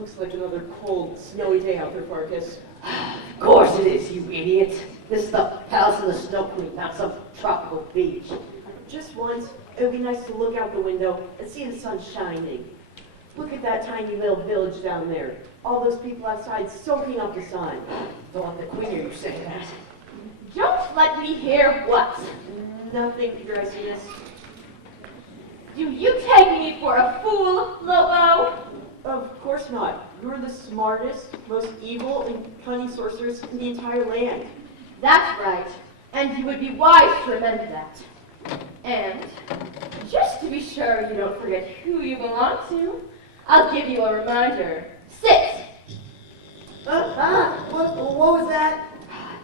Looks like another cold, snowy day out there, Farkas. Of course it is, you idiot. This is the Palace of the Snow Queen, not some tropical beach. Just once, it would be nice to look out the window and see the sun shining. Look at that tiny little village down there. All those people outside soaking up the sun. Don't let the Queen hear you saying that. Don't let me hear what? Nothing, Your Iciness. Do you take me for a fool, Lobo? Of course not. You're the smartest, most evil, and cunning sorceress in the entire land. That's right. And you would be wise to remember that. And, just to be sure you don't forget who you belong to, I'll give you a reminder. Sit! What was that?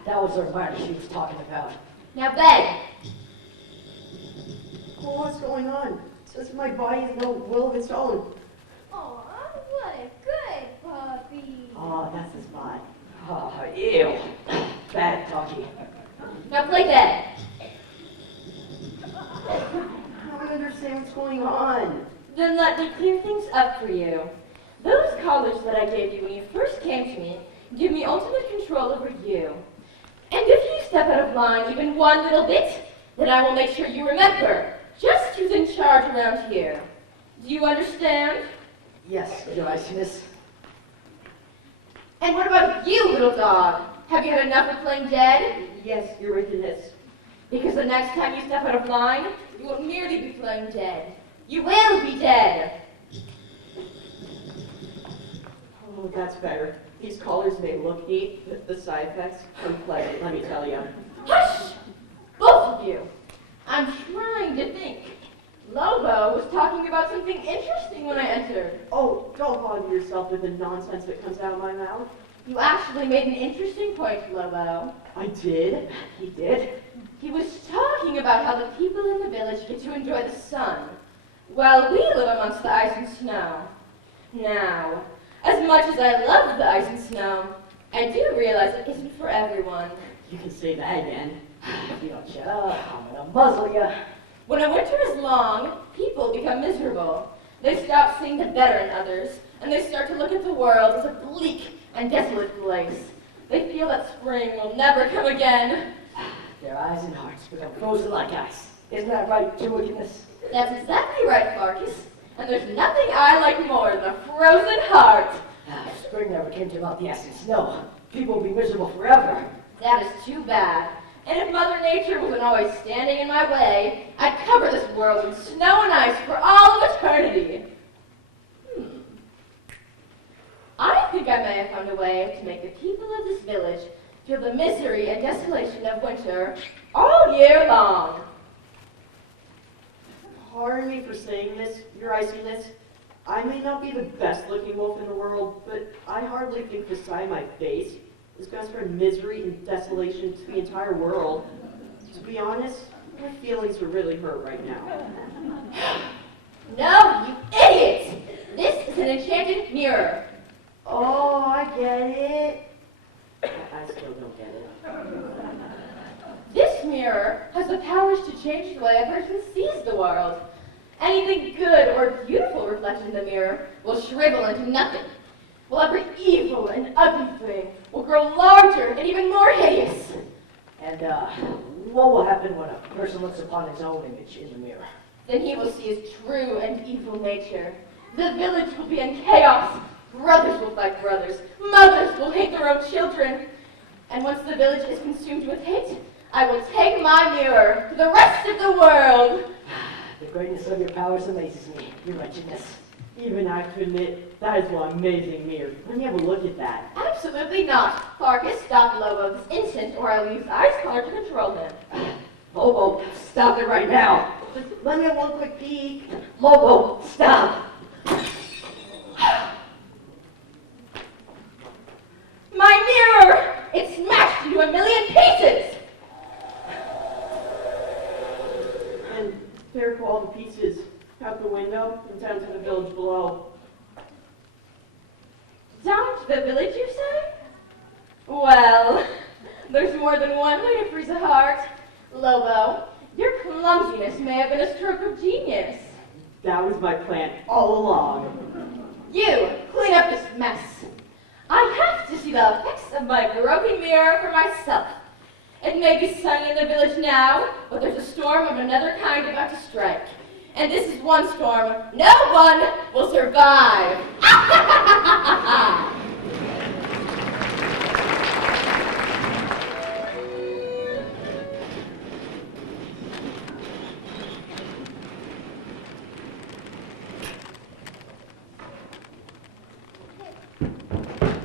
That was the reminder she was talking about. Now beg. Well, what's going on? Says my body is no will of its own. Aw, what a good puppy. Oh, that's the spot. Oh, ew. Bad talking. Now play dead. I don't understand what's going on. Then let me clear things up for you. Those collars that I gave you when you first came to me give me ultimate control over you. And if you step out of line even one little bit, then I will make sure you remember just who's in charge around here. Do you understand? Yes, Your Iciness. And what about you, little dog? Have you had enough of playing dead? Yes, Your Iciness. Because the next time you step out of line, you won't merely be playing dead. You will be dead. Oh, that's better. These collars may look neat, but the side effects are unpleasant, let me tell you. Hush! Both of you. I'm trying to think. Lobo was talking about something interesting when I entered. Oh, don't bother yourself with the nonsense that comes out of my mouth. You actually made an interesting point, Lobo. I did? He did? He was talking about how the people in the village get to enjoy the sun, while we live amongst the ice and snow. Now, as much as I love the ice and snow, I do realize it isn't for everyone. You can say that again. If you don't shut up, I'm gonna muzzle ya. When a winter is long, people become miserable. They stop seeing the better in others, and they start to look at the world as a bleak and desolate place. They feel that spring will never come again. Their eyes and hearts become frozen like ice. Isn't that right, Your Wickedness? That's exactly right, Farkas. And there's nothing I like more than a frozen heart. If spring never came to melt the ice and snow, people would be miserable forever. That is too bad. And if Mother Nature wasn't always standing in my way, I'd cover this world in snow and ice for all of eternity. I think I may have found a way to make the people of this village feel the misery and desolation of winter all year long. Pardon me for saying this, Your Iciness. I may not be the best looking wolf in the world, but I hardly think the sight of my face is going to spread misery and desolation to the entire world. To be honest, my feelings are really hurt right now. No, you idiot! This is an enchanted mirror. Oh, I get it. I still don't get it. This mirror has the powers to change the way a person sees the world. Anything good or beautiful reflected in the mirror will shrivel into nothing, while every evil and ugly thing will grow larger and even more hideous. And, what will happen when a person looks upon his own image in the mirror? Then he will see his true and evil nature. The village will be in chaos. Brothers will fight brothers. Mothers will hate their own children. And once the village is consumed with hate, I will take my mirror to the rest of the world. The greatness of your powers amazes me, Your Wretchedness. Even I have to admit, that is one amazing mirror. Let me have a look at that. Absolutely not. Farkas, stop Lobo this instant, or I will use Ice Collar to control him. Lobo, stop it right now. Just let me have one quick peek. Lobo, stop. My mirror! It's smashed into a million pieces! And there go all the pieces out the window and down to the village below. Down to the village, you say? Well, there's more than one way to freeze a heart. Lobo, your clumsiness may have been a stroke of genius. That was my plan all along. You, clear clean up this mess. I have to see the effects of my broken mirror for myself. It may be sunny in the village now, but there's a storm of another kind about to strike. And this is one storm no one will survive.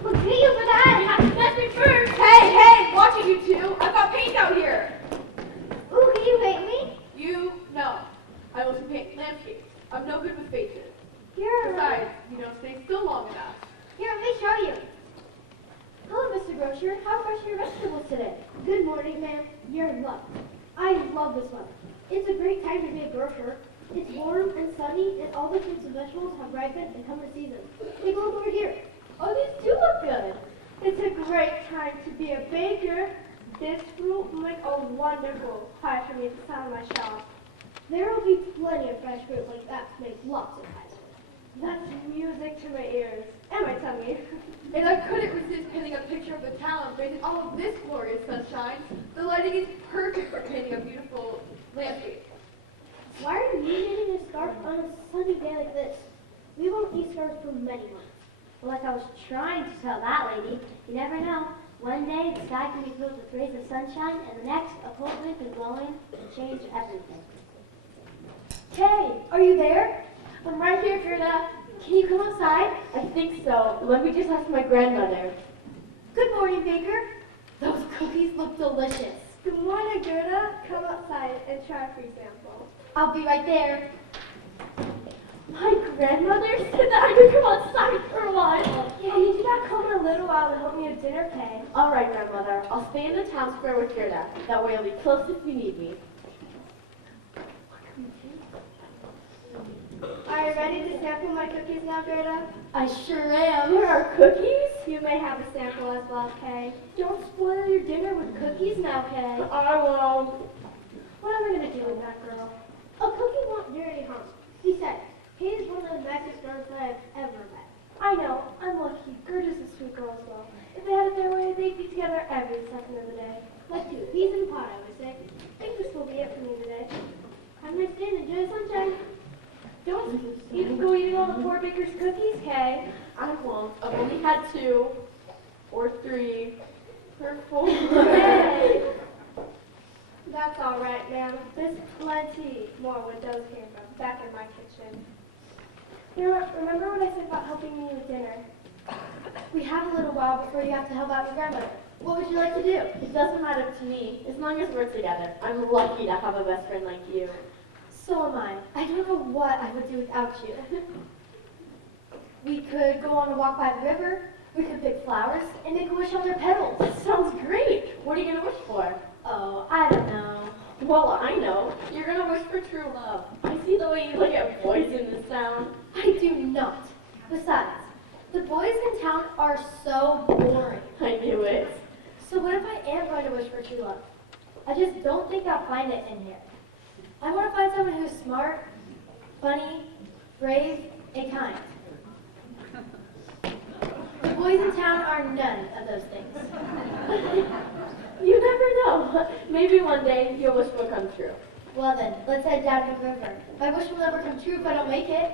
Look at you for that! Let me first. Hey, watching you two. I've got paint out here. Ooh, can you paint me? You, no. I mostly paint landscapes. I'm no good with faces. Here, Besides, you don't stay still long enough. here, let me show you. Hello, Mr. Grocer. How fresh are your vegetables today? Good morning, ma'am. You're in luck. I love this weather. It's a great time to be a grocer. It's warm and sunny, and all the fruits and vegetables have ripened and come to season. Take a look over here. Oh, these do look good. It's a great time to be a baker. This fruit will make a wonderful pie for me to sell in my shop. There will be plenty of fresh fruit like that to make lots of pies. That's music to my ears and my tummy. And I couldn't resist painting a picture of the town facing all of this glorious sunshine. The lighting is perfect for painting a beautiful landscape. Why are you knitting a scarf on a sunny day like this? We won't need scarves for many months. Well, like I was trying to tell that lady, you never know. One day the sky can be filled with rays of sunshine, and the next a cold wind can blow in and change everything. Hey, are you there? I'm right here, Gera. Can you come outside? I think so. Let me just ask my grandmother. Good morning, baker. Those cookies look delicious. Good morning, Gerda. Come outside and try a free sample. I'll be right there. My grandmother said that I could come outside for a while. Yeah, you do not come in a little while to help me with dinner pay. All right, grandmother. I'll stay in the town square with Gera. That way I'll be close if you need me. Are you ready to sample my cookies now, Gerda? I sure am. There are cookies? You may have a sample as well, Kay. Don't spoil your dinner with cookies now, Kay. I won't. What am I going to do with that girl? A cookie won't do any harm. Besides, Kay is one of the nicest girls that I've ever met. I know, I'm lucky. Gerda's a sweet girl as well. If they had it their way, they'd be together every second of the day. Let's do a peas in a pot, I would say. I think this will be it for me today. Have a nice day and enjoy the sunshine. Don't even go eating all the poor baker's cookies, Kay. I won't. I've only had 2 or 3 or 4. Hey! That's all right, ma'am. There's plenty more where those came from, back in my kitchen. Remember what I said about helping me with dinner? We have a little while before you have to help out your grandmother. What would you like to do? It doesn't matter to me, as long as we're together. I'm lucky to have a best friend like you. So am I. I don't know what I would do without you. We could go on a walk by the river. We could pick flowers and make a wish on their petals. That sounds great. What are you going to wish for? Oh, I don't know. Well, I know. You're going to wish for true love. I see the way you look at boys in this town. I do not. Besides, the boys in town are so boring. I knew it. So what if I am going to wish for true love? I just don't think I'll find it in here. I want to find someone who's smart, funny, brave, and kind. The boys in town are none of those things. You never know. Maybe one day your wish will come true. Well then, let's head down to the river. My wish will never come true if I don't make it.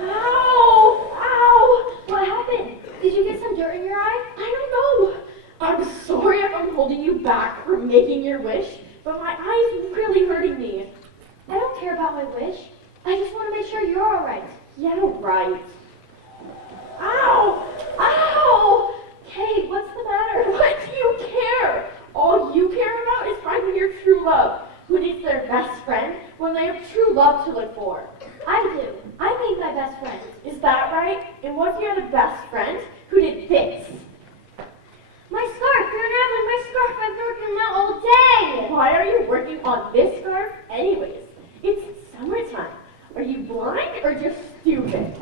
Ow! Ow! What happened? Did you get some dirt in your eye? I don't know. I'm sorry if I'm holding you back from making your wish, but my eye's really hurting me. I don't care about my wish. I just want to make sure you're all right. Yeah, right. Ow! Ow! Hey, what's the matter? What do you care? All you care about is finding your true love. Who needs their best friend when they have true love to look for? I do. I need my best friend. Is that right? And what if you had a best friend who did this? My scarf! You're unraveling my scarf! I've been working on it all day! Why are you working on this scarf anyways? It's summertime. Are you blind or just stupid?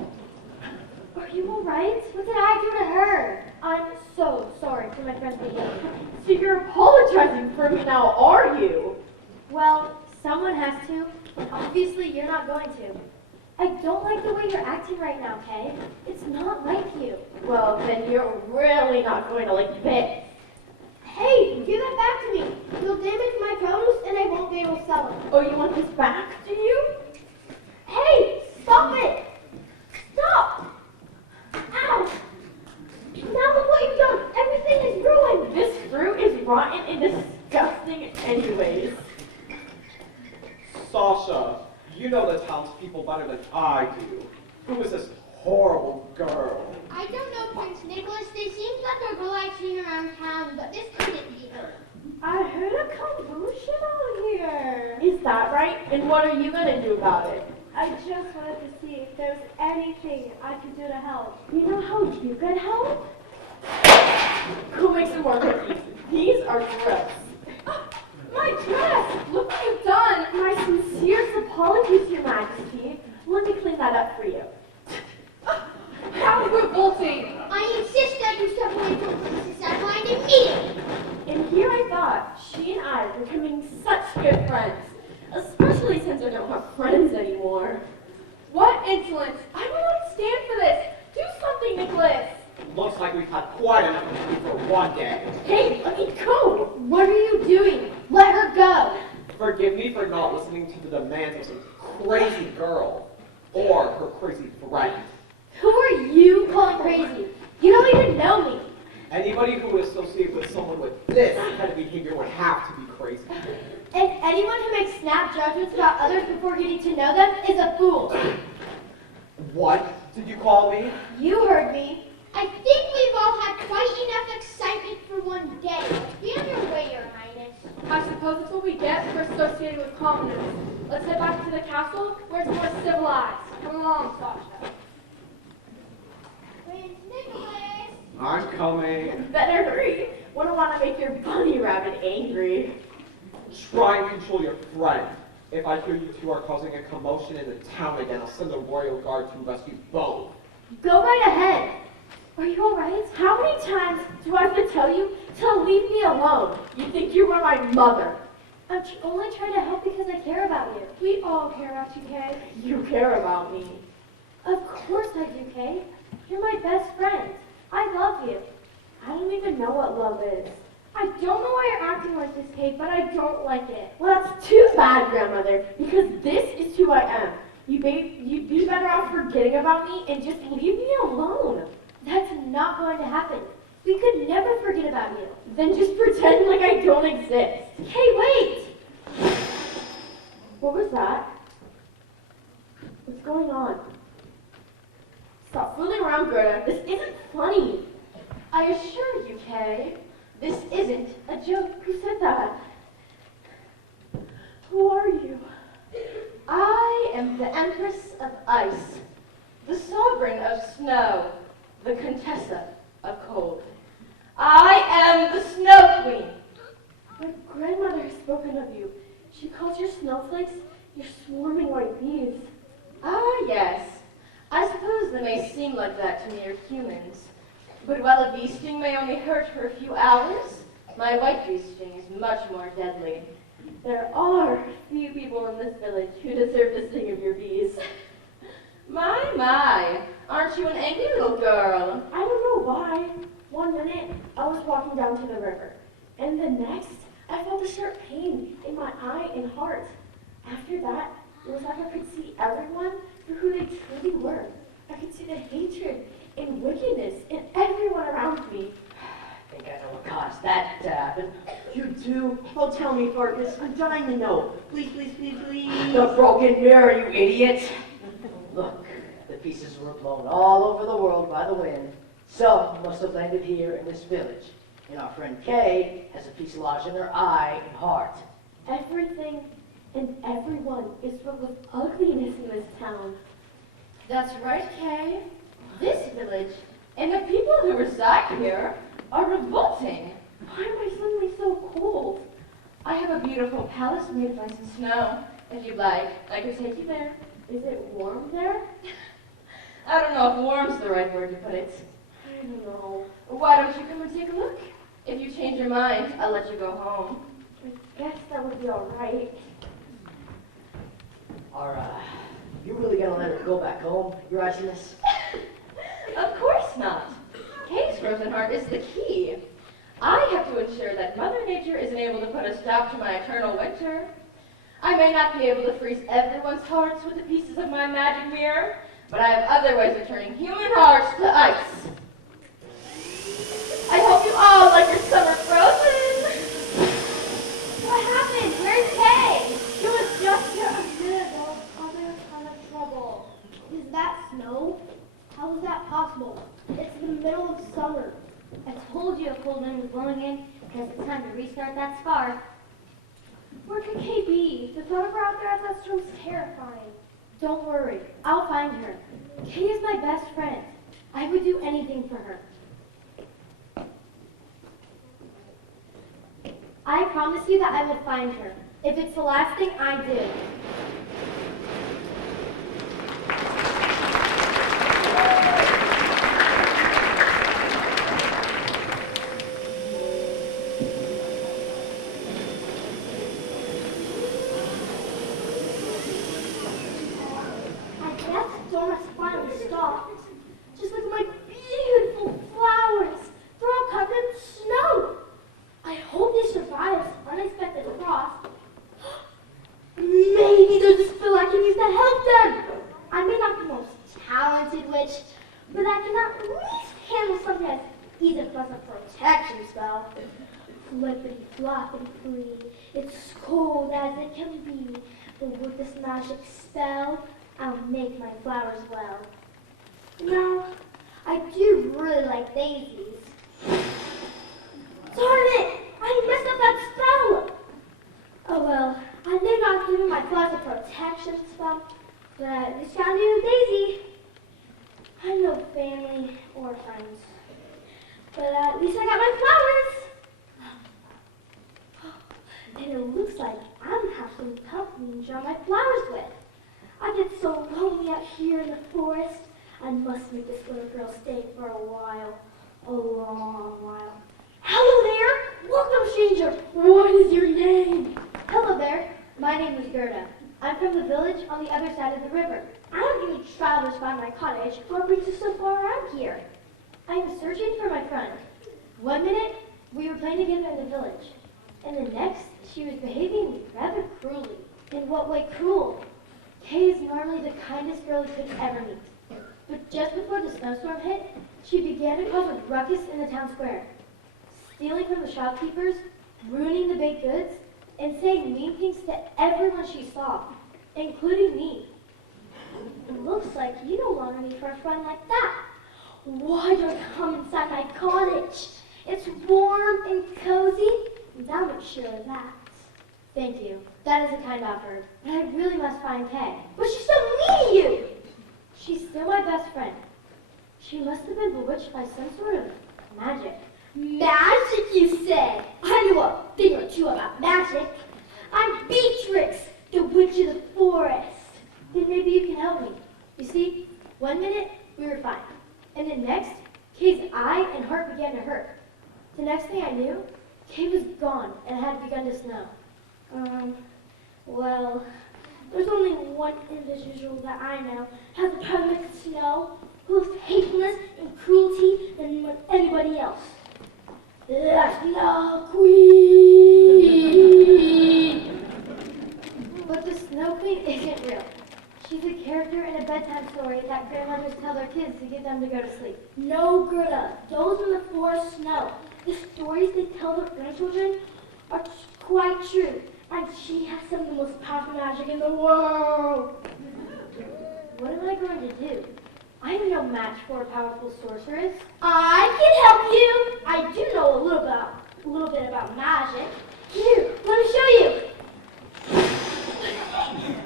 Are you all right? What did I do to her? I'm so sorry for my friend's behavior. So you're apologizing for me now, are you? Well, someone has to, and obviously you're not going to. I don't like the way you're acting right now, Kay. It's not like you. Well, then you're really not going to like this. Hey, give that back to me. You'll damage my produce and I won't be able to sell it. Oh, you want this back, do you? Hey, stop it! Stop! Ow! Now look what you've done. Everything is ruined. This fruit is rotten and disgusting anyways. Sasha, you know the townspeople better than I do. Who is this horrible girl? I don't know, Prince Nicholas. They seem like a girl I've seen around town, but this couldn't be her. I heard a commotion out here. Is that right? And what are you gonna do about it? I just wanted to see if there was anything I could do to help. You know how you could help? Go make some more cookies. These are gross. My dress! Look what you've done! My sincerest apologies, Your Majesty. Let me clean that up for you. How revolting! I insist that you step away from Princess Adeline immediately. And here I thought she and I were becoming such good friends. Especially since I don't have friends anymore. What insolence! I will not stand for this! Do something, Nicholas! Looks like we've had quite enough of you for one day. Hey, let me go! What are you doing? Let her go. Forgive me for not listening to the demands of some crazy girl or her crazy friend. Who are you calling crazy? You don't even know me. Anybody who would associate with someone with this kind of behavior would have to be crazy. And anyone who makes snap judgments about others before getting to know them is a fool. What did you call me? You heard me. I think we've all had quite enough excitement for one day. Be on your way, Your Highness. I suppose that's what we get for associating with commoners. Let's head back to the castle where it's more civilized. Come along, Sasha. Prince Nicholas! I'm coming. Better hurry. Wouldn't want to make your bunny rabbit angry. Try and control your friend. If I hear you two are causing a commotion in the town again, I'll send the royal guard to rescue both. Go right ahead. Are you alright? How many times do I have to tell you to leave me alone? You think you were my mother. I'm only trying to help because I care about you. We all care about you, Kay. You care about me. Of course I do, Kay. You're my best friend. I love you. I don't even know what love is. I don't know why you're acting like this, Kay, but I don't like it. Well, that's too bad, grandmother, because this is who I am. You'd be better off forgetting about me and just leave me alone. That's not going to happen. We could never forget about you. Then just pretend like I don't exist. Kay, wait! What was that? What's going on? Stop fooling around, Gerda. This isn't funny. I assure you, Kay, this isn't a joke. Who said that? Who are you? I am the Empress of Ice, the Sovereign of Snow, the Contessa of Cold. I am the Snow Queen. My grandmother has spoken of you. She calls your snowflakes your swarming white bees. Ah, yes. I suppose they may seem like that to mere humans. But while a bee sting may only hurt for a few hours, my white bee sting is much more deadly. There are few people in this village who deserve the sting of your bees. My, aren't you an angry little girl? I don't know why. One minute, I was walking down to the river, and the next, I felt a sharp pain in my eye and heart. After that, it was like I could see everyone for who they truly were. I could see the hatred and wickedness in everyone around me. I think I know what caused that to happen. You do? Oh, tell me, Farkas. I'm dying to know. Please, please, please, please. The broken mirror, you idiot! Look, the pieces were blown all over the world by the wind. Some must have landed here in this village. And our friend Kay has a piece lodged in her eye and heart. Everything and everyone is filled with ugliness in this town. That's right, Kay. This village and the people who reside here are revolting. Why am I suddenly so cold? I have a beautiful palace made of ice and snow. If you'd like, I could take you there. Is it warm there? I don't know if warm's the right word to put it. I don't know. Why don't you come and take a look? If you change your mind, I'll let you go home. I guess that would be all right. Are you really gonna let her go back home, Your Iciness? Of course not. Kay's frozen heart is the key. I have to ensure that Mother Nature isn't able to put a stop to my eternal winter. I may not be able to freeze everyone's hearts with the pieces of my magic mirror, but I have other ways of turning human hearts to ice. I hope you all like your summer frozen. What happened? Where's Kay? She was just here a minute ago, causing a ton of trouble. Is that snow? How is that possible? It's the middle of summer. I told you a cold wind was blowing in because it's time to restart that scarf. Where could Kay be? The thought of her out there at that storm's terrifying. Don't worry, I'll find her. Kay is my best friend. I would do anything for her. I promise you that I will find her, if it's the last thing I do. I guess the storm has finally stopped. Just look at my beautiful flowers. They're all covered in snow. I hope they survive this unexpected frost. Maybe there's a spell I can use to help them. I may not be the most talented witch, but I can at least handle something as easy as a protection spell. Flippity floppity flea, it's cold as it can be, but with this magic spell, I'll make my flowers well. Now, I do really like daisies. Darn it! I messed up that spell! Oh well, I may not give my flowers a protection spell, but at least found you Daisy. I have no family or friends, but at least I got my flowers! And it looks like I'm gonna have some company to draw my flowers with. I get so lonely out here in the forest. I must make this little girl stay for a while. A long while. Hello there! Welcome, stranger! What is your name? Hello there. My name is Gera. I'm from the village on the other side of the river. I don't need travelers by my cottage. What brings you so far around here? I am searching for my friend. One minute, we were playing together in the village. And the next, she was behaving rather cruelly. In what way cruel? Kay is normally the kindest girl you could ever meet. But just before the snowstorm hit, she began to cause a ruckus in the town square, stealing from the shopkeepers, ruining the baked goods, and saying mean things to everyone she saw, including me. It looks like you no longer need for a friend like that. Why don't you come inside my cottage? It's warm and cozy, and I'll make sure of that. Thank you. That is a kind offer, but I really must find Kay. But she's so mean to you! She's still my best friend. She must have been bewitched by some sort of magic. Magic, you say? I know a thing or two about magic. I'm Beatrix, the witch of the forest. Then maybe you can help me. You see, one minute we were fine, and the next, Kay's eye and heart began to hurt. The next thing I knew, Kay was gone and it had begun to snow. Well, there's only one individual that I know has the power to make it snow, who's hatefulness and cruelty than anybody else. The Snow Queen! But the Snow Queen isn't real. She's a character in a bedtime story that grandmothers tell their kids to get them to go to sleep. No, Gerda, those in the forest snow. The stories they tell their grandchildren are quite true, and she has some of the most powerful magic in the world. What am I going to do? I'm no match for a powerful sorceress. I can help you. I do know a little bit about magic. Here, let me show you.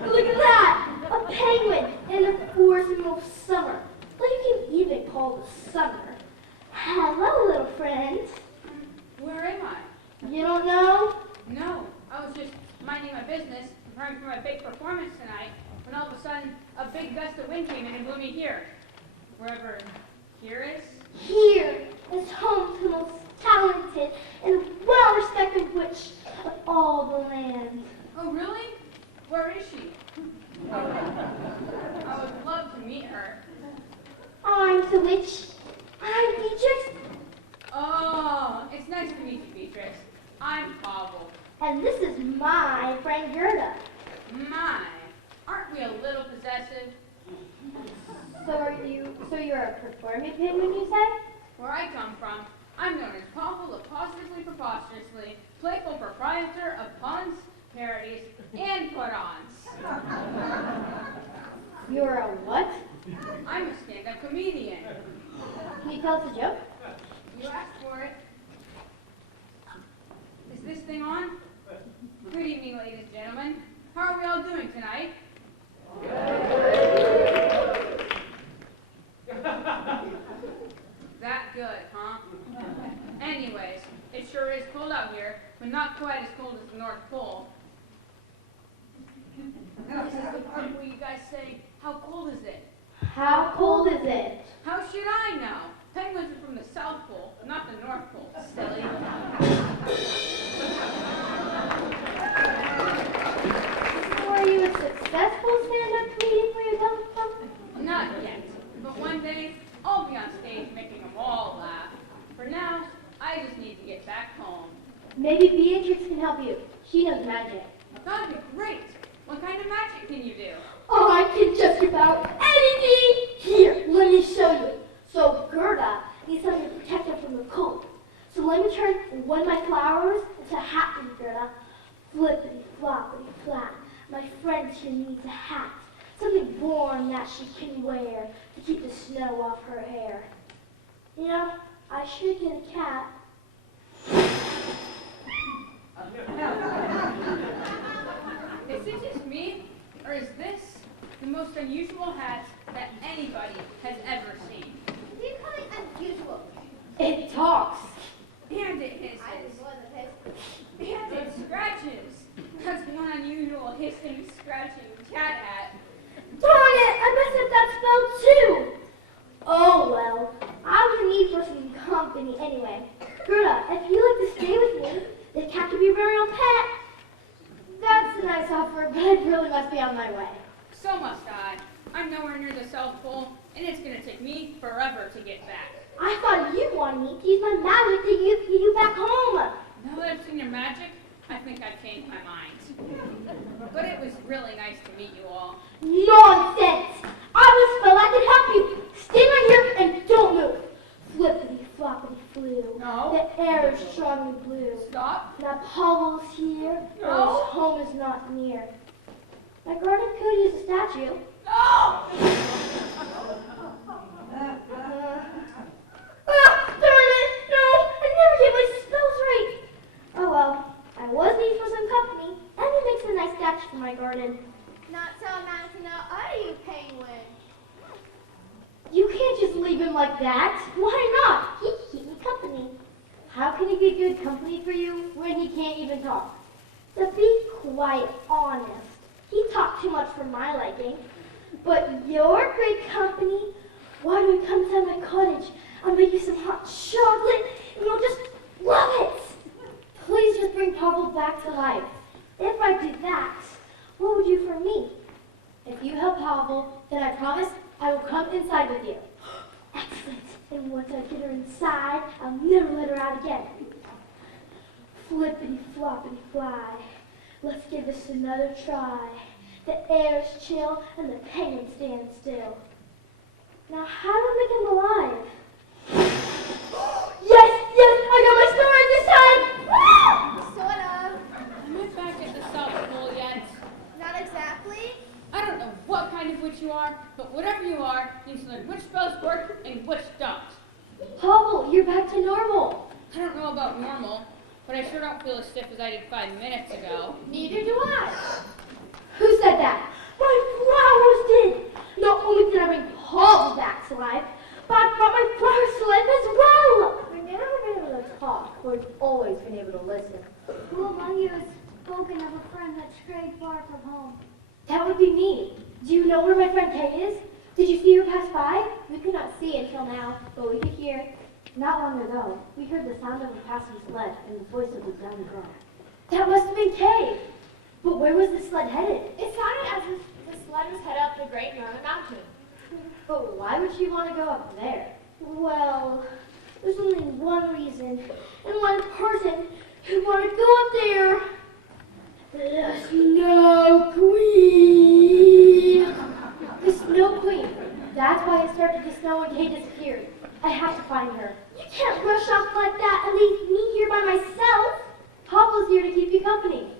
Look at that! A penguin in the forest in the middle of summer. Well, you can even call the summer. Hello, little friend. Where am I? You don't know? No, I was just minding my business, preparing for my big performance tonight, when all of a sudden a big gust of wind came in and blew me here. Wherever here is? Here is home to the most talented and well-respected witch of all the land. Oh, really? Where is she? I would love the witch. I'm Beatrix, Oh, it's nice to meet you, Beatrix. I'm Pavel. and this is my friend Gerda. My, aren't we a little possessive? So you're a performing penguin, you say? Where I come from, I'm known as Pavel the Positively Preposterously, playful proprietor of puns, parodies, and put-ons. You're a what? I'm a stand-up comedian. Can you tell us a joke? You asked for it. Is this thing on? Good evening, ladies and gentlemen. How are we all doing tonight? That good, huh? Anyways, it sure is cold out here, but not quite as cold as the North Pole. This is the part where you guys say, how cold is it? How cold is it? How should I know? Penguins are from the South Pole, not the North Pole, silly. Were you a successful stand-up comedian where you come from? Not yet, but one day I'll be on stage making them all laugh. For now, I just need to get back home. Maybe Beatrix can help you. She knows magic. That'd be great. What kind of magic can you do? Oh, I can just about anything! Here, let me show you. So Gerda needs something to protect her from the cold. So let me turn one of my flowers into a hat for you, Gerda. Flippity floppity flap. My friend here needs a hat. Something warm that she can wear to keep the snow off her hair. You know, I should get a cat. Is it just me, or is this the most unusual hat that anybody has ever seen? Do you call it unusual? It talks. And it hisses. I was one of his. And it scratches. That's one unusual hissing, scratching cat hat. Darn it! I messed up that spell too! Oh well, I was in need for some company anyway. Gerda, if you'd like to stay with me, the cat could be your very own pet. That's a nice offer, but I really must be on my way. So must I. I'm nowhere near the South Pole, and it's gonna take me forever to get back. I thought you wanted me to use my magic to get you back home. Now that I've seen your magic, I think I've changed my mind. But it was really nice to meet you all. Nonsense! I will spell I can help you. Stay right here and don't move. Flippity floppity flew. No. The air is strongly blue. Stop. Now Pavel's here, No. or his home is not near. My garden could use a statue. No! Darn it! No, I never get my spells right. Oh well, I was need for some company, and it makes a nice statue for my garden. Not so nice to know, are you, penguin? You can't just leave him like that. Why not? He can keep me company. How can he be good company for you when he can't even talk? To be quite honest, he talked too much for my liking. But you're great company. Why don't you come to my cottage? I'll make you some hot chocolate, and you'll just love it. Please just bring Pavel back to life. If I do that, what would you do for me? If you help Pavel, then I promise I will come inside with you. Excellent. And once I get her inside, I'll never let her out again. Flippity floppity fly. Let's give this another try. The air's chill and the penguin stands still. Now how do I make him alive? Yes, I got my star right this time! Sort of. Am I back at the South Pole yet? Not exactly. I don't know what kind of witch you are, but whatever you are, you need to learn which spells work and which don't. Pavel, you're back to normal. I don't know about normal, but I sure don't feel as stiff as I did 5 minutes ago. Neither do I. Who said that? My flowers did. Not only did I bring Pavel back to life, but I brought my flowers to life as well. We've never been able to talk. We've always been able to listen. Who among you has spoken of a friend that strayed far from home? That would be me. Do you know where my friend Kay is? Did you see her pass by? We could not see until now, but we could hear. Not long ago, we heard the sound of a passing sled and the voice of a young girl. That must have been Kay. But where was the sled headed? It sounded as if the sled was headed up the Great Northern Mountain. But why would she want to go up there? Well, there's only one reason and one person who want to go up there. The Snow Queen. The Snow Queen. That's why it started to snow when Kay disappeared. I have to find her. You can't rush off like that and leave me here by myself. Papa's here to keep you company.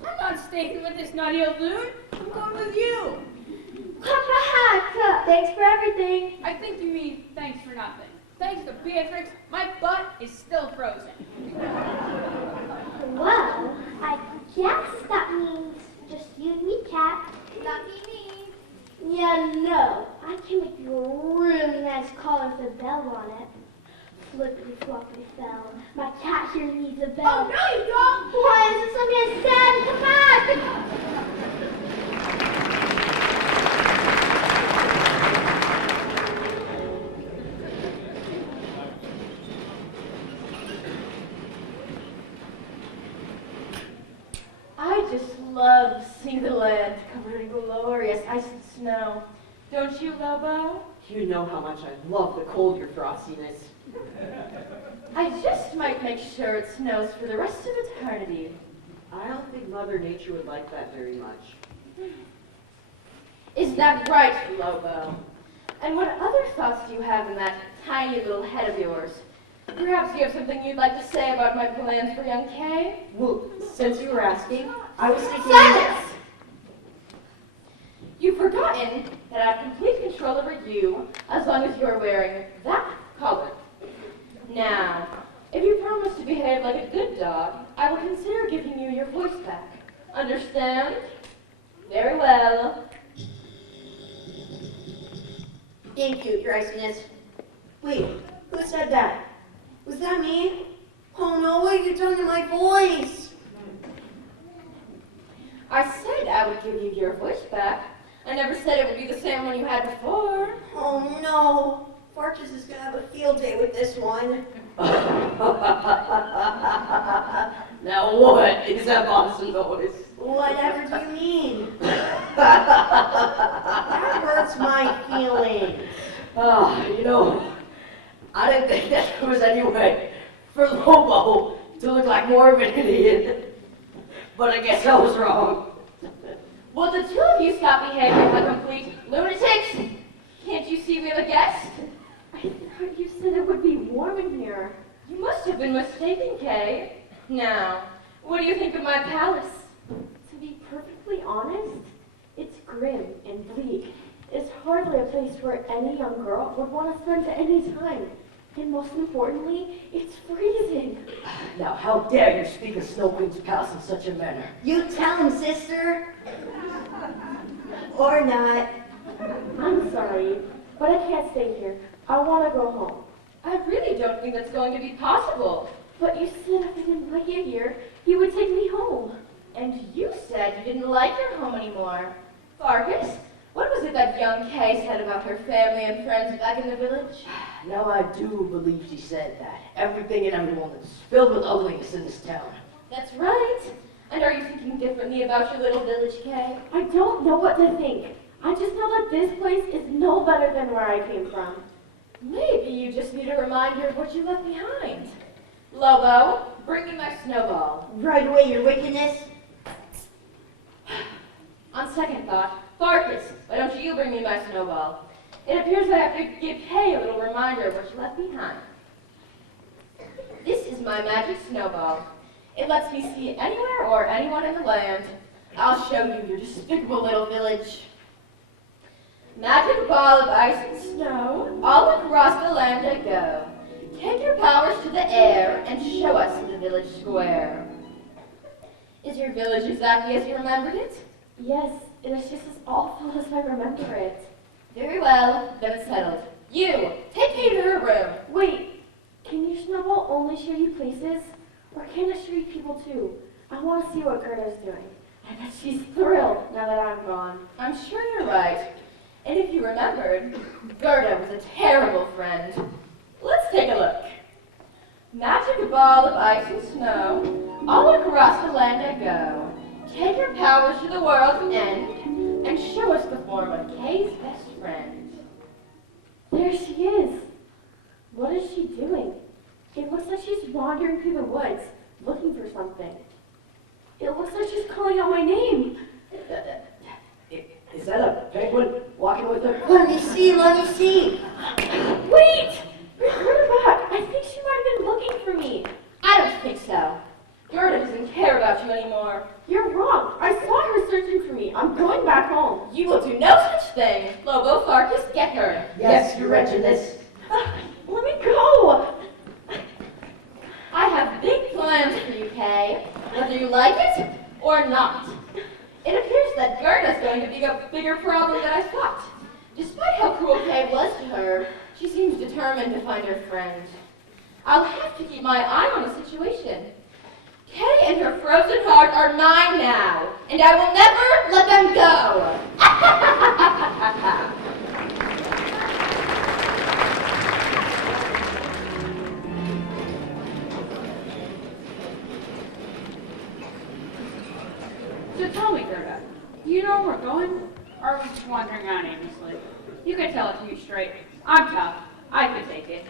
I'm not staying with this naughty old loon. I'm going with you. Come back. Thanks for everything. I think you mean thanks for nothing. Thanks to Beatrix, my butt is still frozen. Well, I guess that means just you and me, Cat. Lucky me. Yeah, no. I can make you a really nice collar with a bell on it. Flippity floppity fell. My cat here needs a bell. Oh, no, you don't. Why is it something I said? Come back! I just love to see the land covered in glorious ice and snow. Don't you, Lobo? You know how much I love the cold, your frostiness. I just might make sure it snows for the rest of eternity. I don't think Mother Nature would like that very much. Is that right, Lobo? And what other thoughts do you have in that tiny little head of yours? Perhaps you have something you'd like to say about my plans for young Kay? Well, since you were asking, I was thinking... Silence! You've forgotten that I have complete control over you as long as you're wearing that collar. Now, if you promise to behave like a good dog, I will consider giving you your voice back. Understand? Very well. Thank you, your iciness. Wait, who said that? Was that me? Oh no, what have you done to my voice? I said I would give you your voice back. I never said it would be the same one you had before. Oh no, Farkas is gonna have a field day with this one. Now what is that Boston voice? Whatever do you mean? That hurts my feelings. I didn't think that there was any way for Lobo to look like more of an idiot. But I guess I was wrong. Will the two of you stop behaving like complete lunatics? Can't you see we have a guest? I thought you said it would be warm in here. You must have been mistaken, Kay. Now, what do you think of my palace? To be perfectly honest, it's grim and bleak. It's hardly a place where any young girl would want to spend any time. And most importantly, it's freezing. Now, how dare you speak of Snow Queen's palace in such a manner? You tell him, sister. Or not. I'm sorry, but I can't stay here. I want to go home. I really don't think that's going to be possible. But you said if I didn't like it here, you would take me home. And you said you didn't like your home anymore. Farkas, what was it that young Kay said about her family and friends back in the village? Now I do believe she said that. Everything and everyone is filled with ugliness in this town. That's right. And are you thinking differently about your little village, Kay? I don't know what to think. I just know that this place is no better than where I came from. Maybe you just need a reminder of what you left behind. Lobo, bring me my snowball. Right away, your wickedness. On second thought, Farkas, why don't you bring me my snowball? It appears I have to give Kay a little reminder of what she left behind. This is my magic snowball. It lets me see anywhere or anyone in the land. I'll show you your despicable little village. Magic ball of ice and snow, all across the land I go. Take your powers to the air and show us the village square. Is your village exactly as you remembered it? Yes, it is just as awful as I remember it. Very well, then it's settled. You, take Kay to her room. Wait, can your snowball only show you places? Or can it show you people too? I want to see what Gerda's doing. I bet she's thrilled now that I'm gone. I'm sure you're right. And if you remembered, Gerda was a terrible friend. Let's take a look. Magic ball of ice and snow, all across the land I go. Take your powers to the world's end, and show us the form of Kay's best friend. There she is. What is she doing? It looks like she's wandering through the woods, looking for something. It looks like she's calling out my name. Is that a penguin walking with her? Let me see, let me see. Wait! Gerda back. I think she might have been looking for me. I don't think so. Gerda doesn't care about you anymore. You're wrong. I saw her searching for me. I'm going back home. You will do no such thing. Lobo Farkas, get her. Yes, your wretchedness. Let me go. I have big plans for you, Kay, whether you like it or not. It appears that Gerda's going to be a bigger problem than I thought. Despite how cruel Kay was to her, she seems determined to find her friend. I'll have to keep my eye on the situation. Kay and her frozen heart are mine now, and I will never let them go. So tell me, Gerda, do you know where we're going? Or are we just wandering around aimlessly? You can tell it to me straight. I'm tough. I can take it.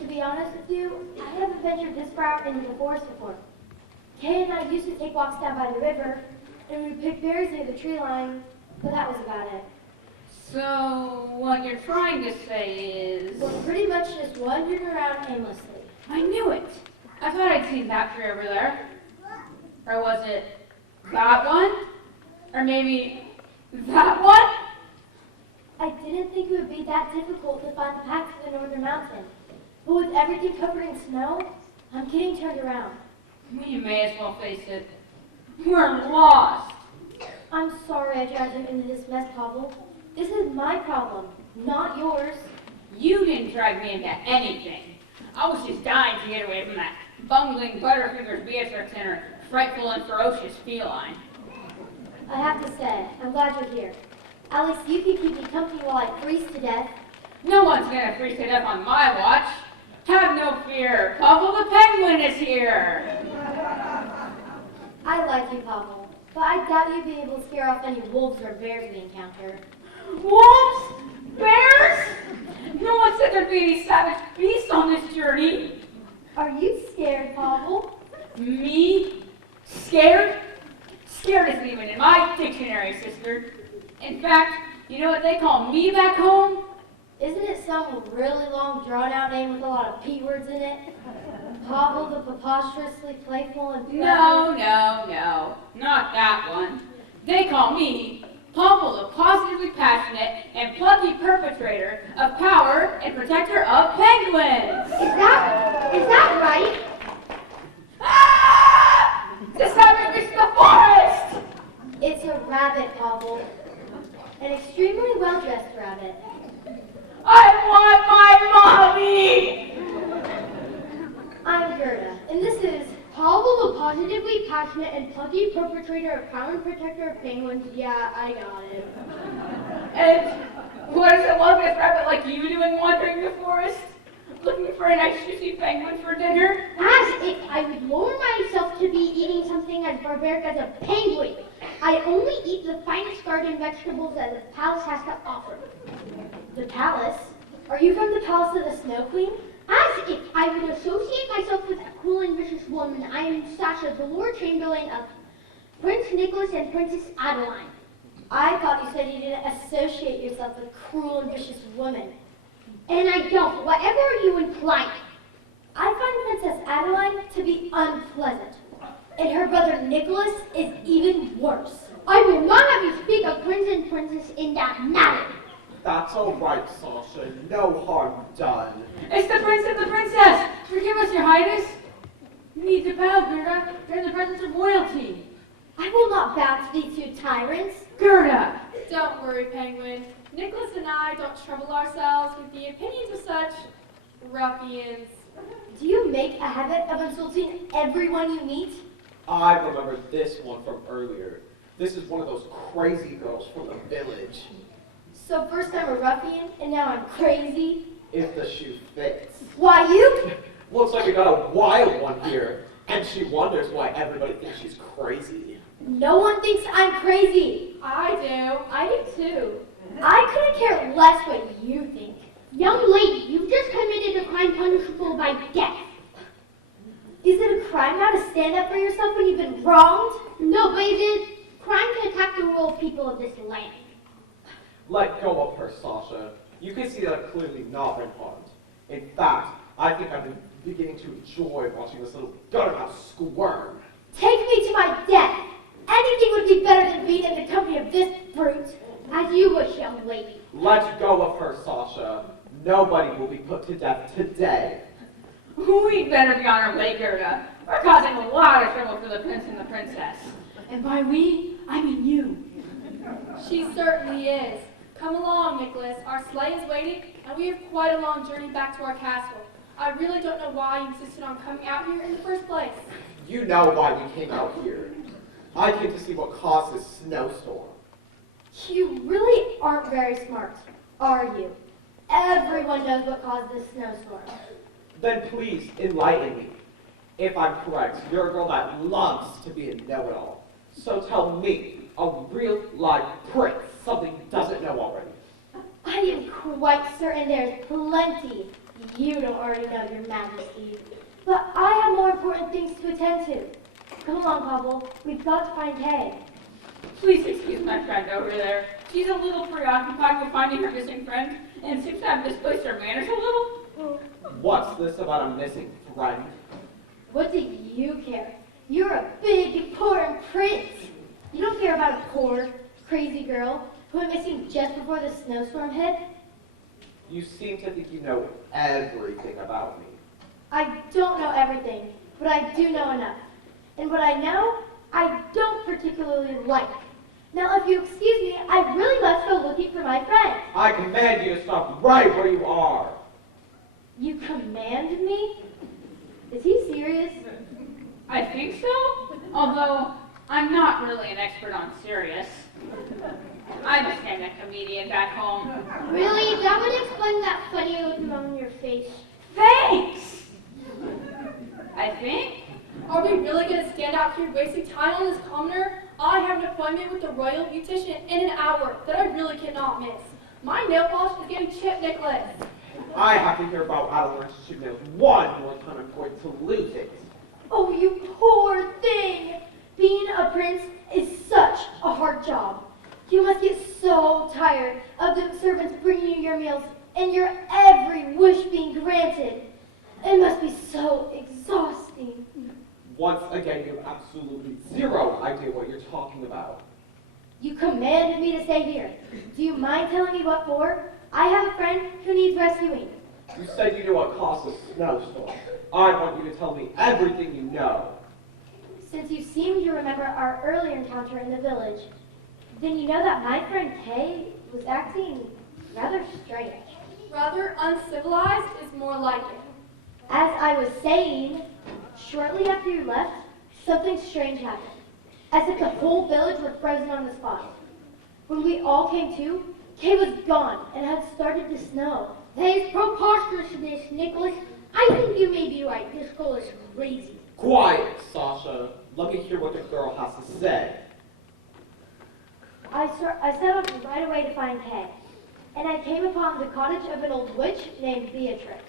To be honest with you, I haven't ventured this far into the forest before. Kay and I used to take walks down by the river, and we'd pick berries near the tree line, but that was about it. So, what you're trying to say is... We're pretty much just wandering around aimlessly. I knew it. I thought I'd seen that tree over there. Or was it that one? Or maybe that one? I didn't think it would be that difficult to find the path to the northern mountain. But with everything covered in snow, I'm getting turned around. We may as well face it. We're lost. I'm sorry I dragged him into this mess, Pavel. This is my problem, not yours. You didn't drag me into anything. I was just dying to get away from that bungling Butterfingers Beatrix and her frightful and ferocious feline. I have to say, I'm glad you're here. At least you can keep me company while I freeze to death. No one's gonna freeze it up on my watch. Have no fear. Puffle the Penguin is here. I like you, Pavel, but I doubt you'd be able to scare off any wolves or bears we encounter. Wolves? Bears? No one said there'd be any savage beasts on this journey. Are you scared, Pavel? Me? Scared? Scared isn't even in my dictionary, sister. In fact, you know what they call me back home? Isn't it some really long, drawn-out name with a lot of P words in it? Pavel the preposterously playful and No, not that one. They call me Pavel the positively passionate and plucky perpetrator of power and protector of penguins. Is that right? Ah! This time we reached the forest! It's a rabbit, Pavel. An extremely well-dressed rabbit. I want my mommy! I'm Gerda, and this is... Pavel, the positively passionate and plucky perpetrator of power and protector of penguins. Yeah, I got it. And what does it look with rabbit like you doing wandering the forest? Looking for a nice juicy penguin for dinner? As if I would lower myself to be eating something as barbaric as a penguin. I only eat the finest garden vegetables that the palace has to offer. The palace? Are you from the palace of the Snow Queen? As if I would associate myself with a cruel and vicious woman. I am Sasha, the Lord Chamberlain of Prince Nicholas and Princess Adeline. I thought you said you didn't associate yourself with a cruel and vicious woman. And I don't, whatever you imply. I find Princess Adeline to be unpleasant, and her brother Nicholas is even worse. I will not have you speak of Prince and Princess in that manner. That's all right, Sasha. No harm done. It's the prince and the princess! Forgive us, your highness! You need to bow, Gerda. You're in the presence of royalty. I will not bow to these two tyrants. Gerda! Don't worry, Penguin. Nicholas and I don't trouble ourselves with the opinions of such ruffians. Do you make a habit of insulting everyone you meet? I remember this one from earlier. This is one of those crazy girls from the village. So first I'm a ruffian, and now I'm crazy? If the shoe fits. Why, you? Looks like we got a wild one here. And she wonders why everybody thinks she's crazy. No one thinks I'm crazy. I do. I do too. I couldn't care less what you think. Young lady, you've just committed a crime punishable by death. Is it a crime now to stand up for yourself when you've been wronged? No, but it is crime to attack the rural people of this land. Let go of her, Sasha. You can see that I've clearly not been harmed. In fact, I think I've been beginning to enjoy watching this little guttermouse squirm. Take me to my death. Anything would be better than being in the company of this brute. As you wish, young lady. Let go of her, Sasha. Nobody will be put to death today. We'd better be on our way, Gera. We're causing a lot of trouble for the prince and the princess. And by we, I mean you. She certainly is. Come along, Nicholas. Our sleigh is waiting, and we have quite a long journey back to our castle. I really don't know why you insisted on coming out here in the first place. You know why we came out here. I came to see what caused this snowstorm. You really aren't very smart, are you? Everyone knows what caused this snowstorm. Then please enlighten me. If I'm correct, you're a girl that loves to be a know-it-all. So tell me, a real live prince, something he doesn't know already. I am quite certain there's plenty you don't already know, Your Majesty. But I have more important things to attend to. Come along, Pablo. We've got to find Kay. Please excuse my friend over there. She's a little preoccupied with finding her missing friend, and seems to have misplaced her manners a little. What's this about a missing friend? What do you care? You're a big, important prince. You don't care about a poor, crazy girl who went missing just before the snowstorm hit. You seem to think you know everything about me. I don't know everything, but I do know enough. And what I know, I don't particularly like. Now, if you excuse me, I really must go looking for my friend. I command you to stop right where you are. You command me? Is he serious? I think so, although I'm not really an expert on serious. I became a comedian back home. Really? That would explain that funny look on your face. Thanks! I think. Are we really going to stand out here wasting time on this commoner? I have an appointment with the royal beautician in an hour that I really cannot miss. My nail polish is getting chipped, Nicholas. I have to hear about Adeline's chip nails one more time. I'm going to lose it. Oh, you poor thing! Being a prince is such a hard job. You must get so tired of the servants bringing you your meals and your every wish being granted. It must be so exhausting. Once again, you have absolutely zero idea what you're talking about. You commanded me to stay here. Do you mind telling me what for? I have a friend who needs rescuing. You said you knew what caused the snowstorm. I want you to tell me everything you know. Since you seem to remember our earlier encounter in the village, then you know that my friend Kay was acting rather strange. Rather uncivilized is more like it. As I was saying, shortly after you left, something strange happened, as if the whole village were frozen on the spot. When we all came to, Kay was gone and had started to snow. That is preposterous, Miss Nicholas. I think you may be right. This girl is crazy. Quiet, Sasha. Let me hear what the girl has to say. I set off right away to find Kay, and I came upon the cottage of an old witch named Beatrix.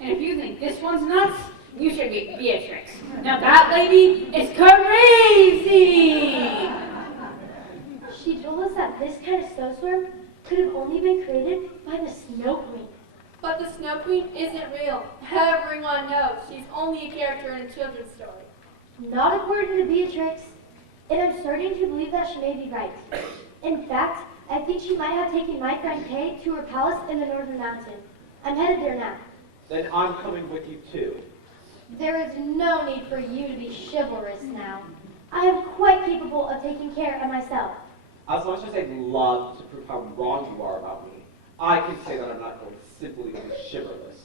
And if you think this one's nuts, you should meet Beatrix. Now that lady is crazy! She told us that this kind of snowstorm could have only been created by the Snow Queen. But the Snow Queen isn't real. Everyone knows she's only a character in a children's story. Not according to Beatrix, and I'm starting to believe that she may be right. In fact, I think she might have taken my friend Kay to her palace in the northern mountain. I'm headed there now. Then I'm coming with you too. There is no need for you to be chivalrous now. I am quite capable of taking care of myself. As much as I'd love to prove how wrong you are about me, I can say that I'm not going to simply be chivalrous.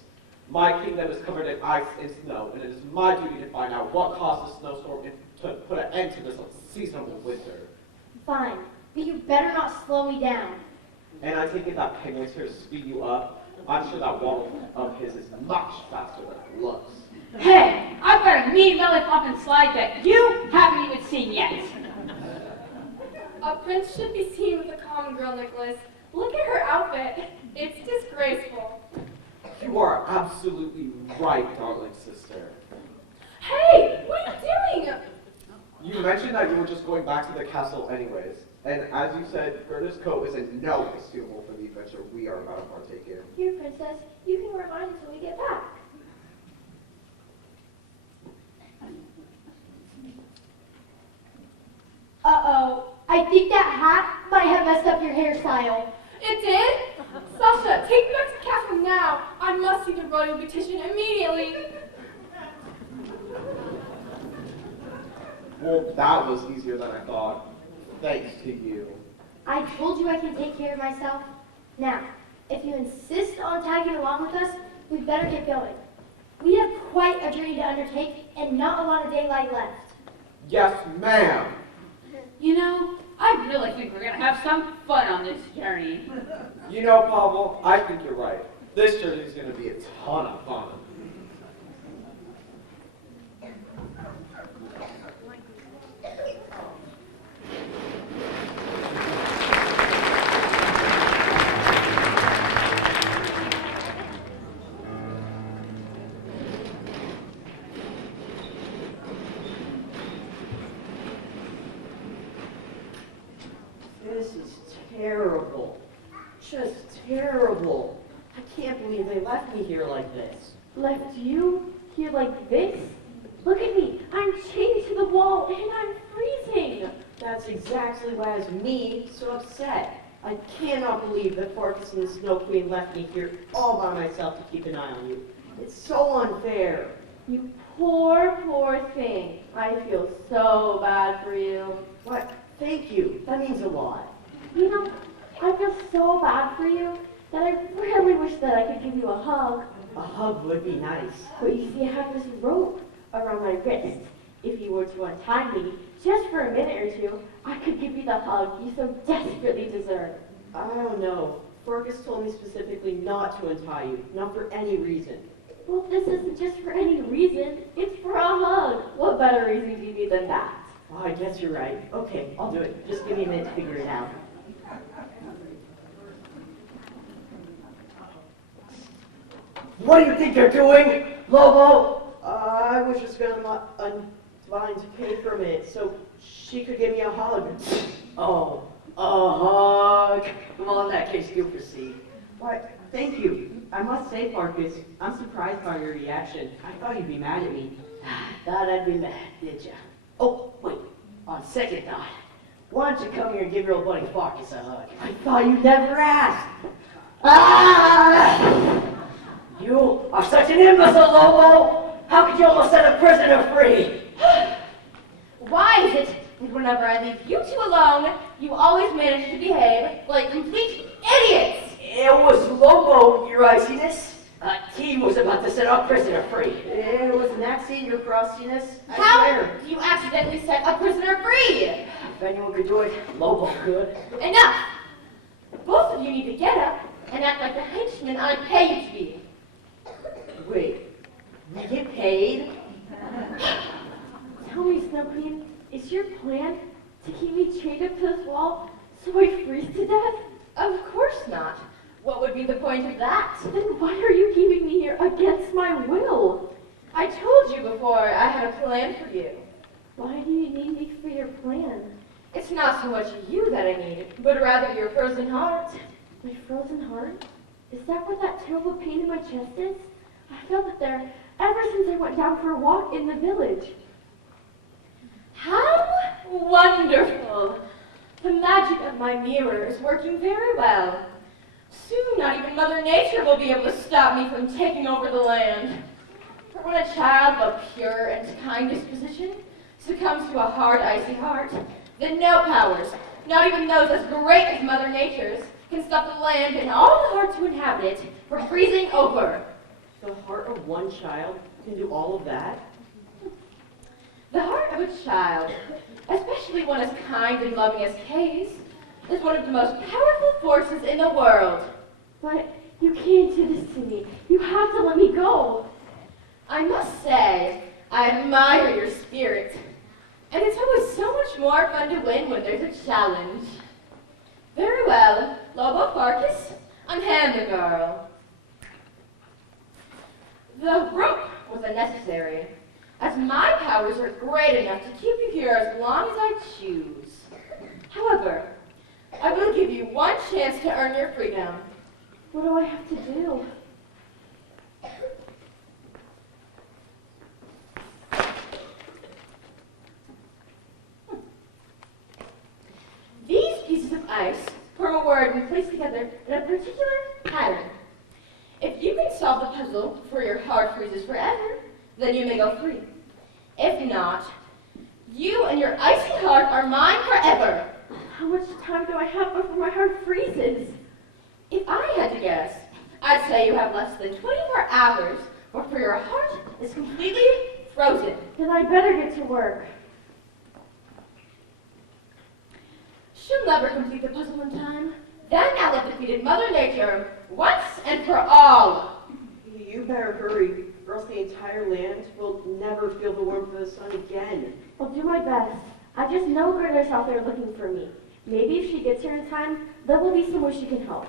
My kingdom is covered in ice and snow, and it is my duty to find out what caused the snowstorm and to put an end to this unseasonable winter. Fine, but you better not slow me down. And I take it that Penguin's here to speed you up. I'm sure that waddle of his is much faster than it looks. Hey, I've got a mean lollipop and slide that you haven't even seen yet. A prince should be seen with a common girl, Nicholas. Look at her outfit. It's disgraceful. disgraceful. You are absolutely right, darling sister. Hey, what are you doing? You mentioned that you were just going back to the castle anyways. And as you said, Gerda's coat is in no way suitable for the adventure we are about to partake in. Here, princess, you can wear mine until we get back. Uh-oh. I think that hat might have messed up your hairstyle. It did? Sasha, take me back to the castle now. I must see the royal petition immediately. Well, that was easier than I thought. Thanks to you. I told you I can take care of myself. Now, if you insist on tagging along with us, we better get going. We have quite a journey to undertake and not a lot of daylight left. Yes, ma'am. You know, I really think we're gonna have some fun on this journey. You know, Pavel, I think you're right. This journey is going to be a ton of fun. This is terrible. Just terrible. I can't believe they left me here like this. Left you here like this? Look at me. I'm chained to the wall and I'm freezing. That's exactly what has me so upset. I cannot believe that Farkas and the Snow Queen left me here all by myself to keep an eye on you. It's so unfair. You poor, poor thing. I feel so bad for you. What? Thank you. That means a lot. You know, I feel so bad for you that I really wish that I could give you a hug. A hug would be nice. But you see, I have this rope around my wrist. If you were to untie me just for a minute or two, I could give you the hug you so desperately deserve. I don't know. Farkas told me specifically not to untie you, not for any reason. Well, this isn't just for any reason. It's for a hug. What better reason do you need than that? Oh, I guess you're right. Okay, I'll do it. Just give me a minute to figure it out. What do you think you're doing, Lobo? I was just gonna unbind Kay for a minute so she could give me a hug. Oh, a hug. Well, in that case, you proceed. Why, thank you. I must say, Farkas, I'm surprised by your reaction. I thought you'd be mad at me. Thought I'd be mad, did ya? Oh, wait. On second thought, why don't you come here and give your old buddy Farkas a hug? I thought you'd never ask. Ah! You are such an imbecile, Lobo! How could you almost set a prisoner free? Why is it that whenever I leave you two alone, you always manage to behave like complete idiots? It was Lobo, your iciness. He was about to set a prisoner free. It was an accident, your frostiness. I How swear. do you accidentally set a prisoner free? If anyone could do it, Lobo could. Enough! Both of you need to get up and act like the henchmen I pay you to be. Wait, we get paid? Tell me, Snow Queen, is your plan to keep me chained up to this wall so I freeze to death? Of course not. What would be the point of that? Then why are you keeping me here against my will? I told you before I had a plan for you. Why do you need me for your plan? It's not so much you that I need, but rather your frozen heart. My frozen heart? Is that what that terrible pain in my chest is? I felt it there ever since I went down for a walk in the village. How wonderful! The magic of my mirror is working very well. Soon not even Mother Nature will be able to stop me from taking over the land. For when a child of a pure and kind disposition succumbs to a hard, icy heart, then no powers, not even those as great as Mother Nature's, can stop the land and all the hearts who inhabit it from freezing over. The heart of one child can do all of that? The heart of a child, especially one as kind and loving as Kay's, is one of the most powerful forces in the world. But you can't do this to me. You have to let me go. I must say, I admire your spirit. And it's always so much more fun to win when there's a challenge. Very well, Lobo Farkas, unhand the girl. The rope was unnecessary, as my powers are great enough to keep you here as long as I choose. However, I will give you one chance to earn your freedom. What do I have to do? These pieces of ice form a word and placed together in a particular pattern. If you can solve the puzzle before your heart freezes forever, then you may go free. If not, you and your icy heart are mine forever. How much time do I have before my heart freezes? If I had to guess, I'd say you have less than 24 hours before your heart is completely frozen. Then I better get to work. She'll never complete the puzzle in time. Then I'll have defeated Mother Nature once and for all. You better hurry, or else the entire land will never feel the warmth of the sun again. I'll do my best. I just know Gerda's out there looking for me. Maybe if she gets here in time, there will be somewhere she can help.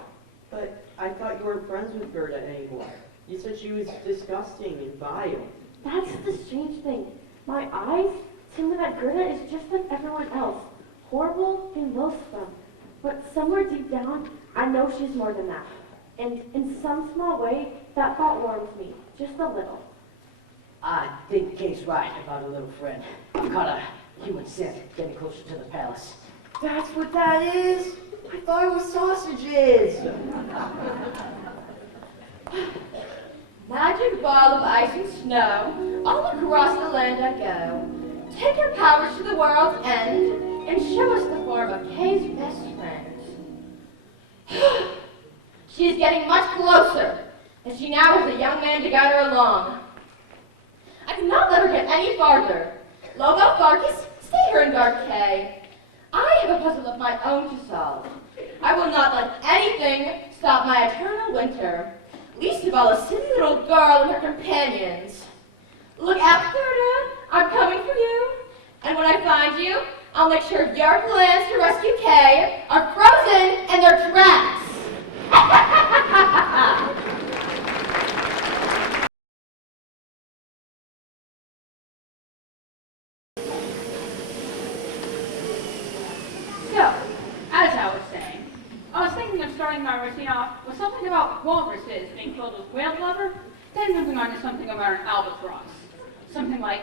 But I thought you weren't friends with Gerda anymore. You said she was disgusting and vile. That's the strange thing. My eyes tell me that Gerda is just like everyone else, horrible and loathsome. But somewhere deep down, I know she's more than that. And in some small way, that thought warms me, just a little. I think Kay's right about a little friend. I've caught a human scent getting closer to the palace. That's what that is? I thought it was sausages. Magic ball of ice and snow, all across the land I go. Take your powers to the world's end, and show us the form of Kay's best friend. She is getting much closer, and she now has a young man to guide her along. I cannot let her get any farther. Lobo Farkas, stay here and guard Kay. I have a puzzle of my own to solve. I will not let anything stop my eternal winter, least of all a silly little girl and her companions. Look out, Gerda, I'm coming for you. And when I find you, I'll make sure your plans to rescue Kay are frozen in their tracks. So, as I was saying, I was thinking of starting my routine off with something about walruses being filled with whale blubber, then moving on to something about an albatross. Something like,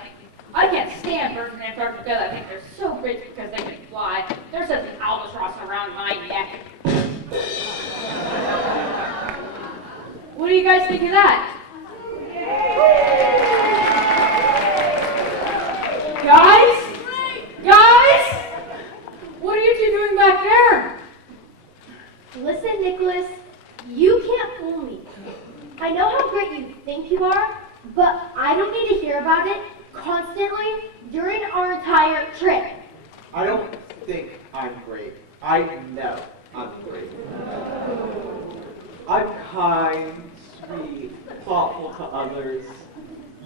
I can't stand birds in Antarctica. I think they're so great because they can fly. There's an albatross around my neck. What do you guys think of that? Guys? Guys? What are you two doing back there? Listen, Nicholas, you can't fool me. I know how great you think you are, but I don't need to hear about it constantly during our entire trip. I don't think I'm great. I know I'm great. I'm kind, sweet, thoughtful to others.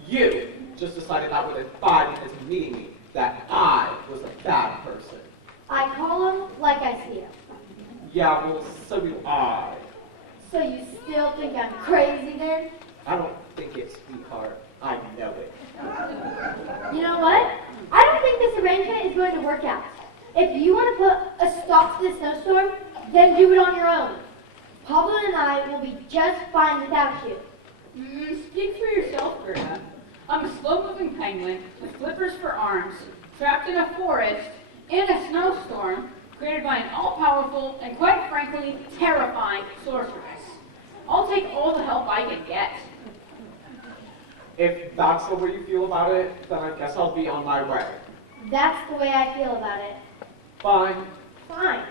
You just decided out within 5 minutes of meeting me that I was a bad person. I call them like I see them. Yeah, well, so do I. So you still think I'm crazy then? I don't think it, sweetheart. I know it. You know what? I don't think this arrangement is going to work out. If you want to put a stop to this snowstorm, then do it on your own. Pablo and I will be just fine without you. Speak for yourself, Gera. I'm a slow-moving penguin with flippers for arms, trapped in a forest, in a snowstorm, created by an all-powerful and, quite frankly, terrifying sorceress. I'll take all the help I can get. If that's the way you feel about it, then I guess I'll be on my way. That's the way I feel about it. Fine. Fine.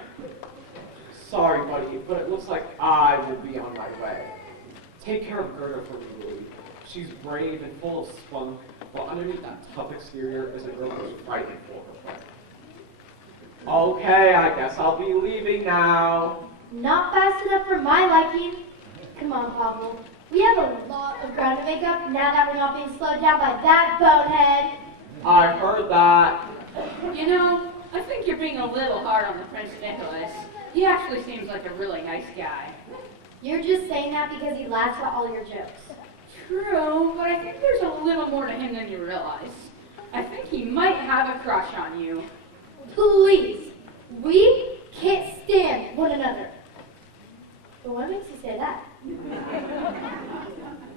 Sorry, buddy, but it looks like I will be on my way. Take care of Gerda for me, Louie. She's brave and full of spunk, while underneath that tough exterior is a girl who's fighting for her friend. Okay, I guess I'll be leaving now. Not fast enough for my liking. Come on, Pablo. We have a lot of ground to make up now that we're not being slowed down by that bonehead. I heard that. You know, I think you're being a little hard on the Prince Nicholas. He actually seems like a really nice guy. You're just saying that because he laughs at all your jokes. True, but I think there's a little more to him than you realize. I think he might have a crush on you. Please, we can't stand one another. But what makes you say that?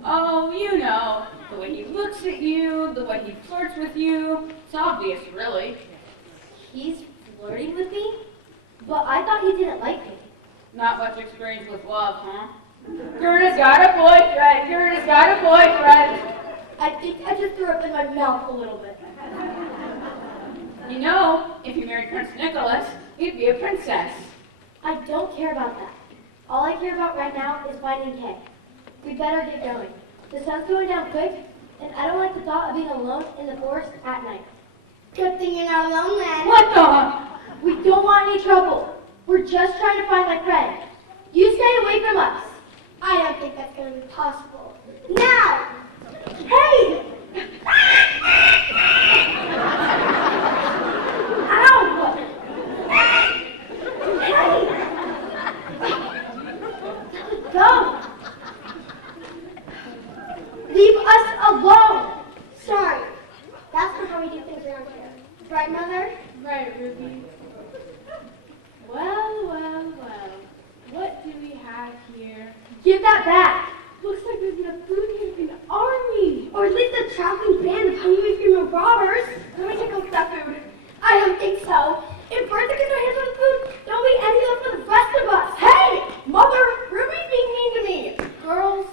Oh, you know, the way he looks at you, the way he flirts with you. It's obvious, really. He's flirting with me? But I thought he didn't like me. Not much experience with love, huh? Gerda's got a boyfriend! Gerda's got a boyfriend! I think I just threw up in my mouth a little bit. You know, if you married Prince Nicholas, you'd be a princess. I don't care about that. All I care about right now is finding Kay. We better get going. The sun's going down quick, and I don't like the thought of being alone in the forest at night. Good thing you're not alone, then. What the? We don't want any trouble. We're just trying to find my friend. You stay away from us. I don't think that's going to be possible. Now! Hey! Ow! Hey! Go! Leave us alone! Sorry. That's not how we do things around here. Right, Mother? Right, Ruby. Well, well, well. What do we have here? Give that back! Looks like there's enough food here for an army. Or at least a traveling band of hungry female robbers. Let me take a look at that food. I don't think so. If birds get their hands on the food, there'll be any left for the rest of us. Hey! Mother! Ruby's being mean to me! Girls,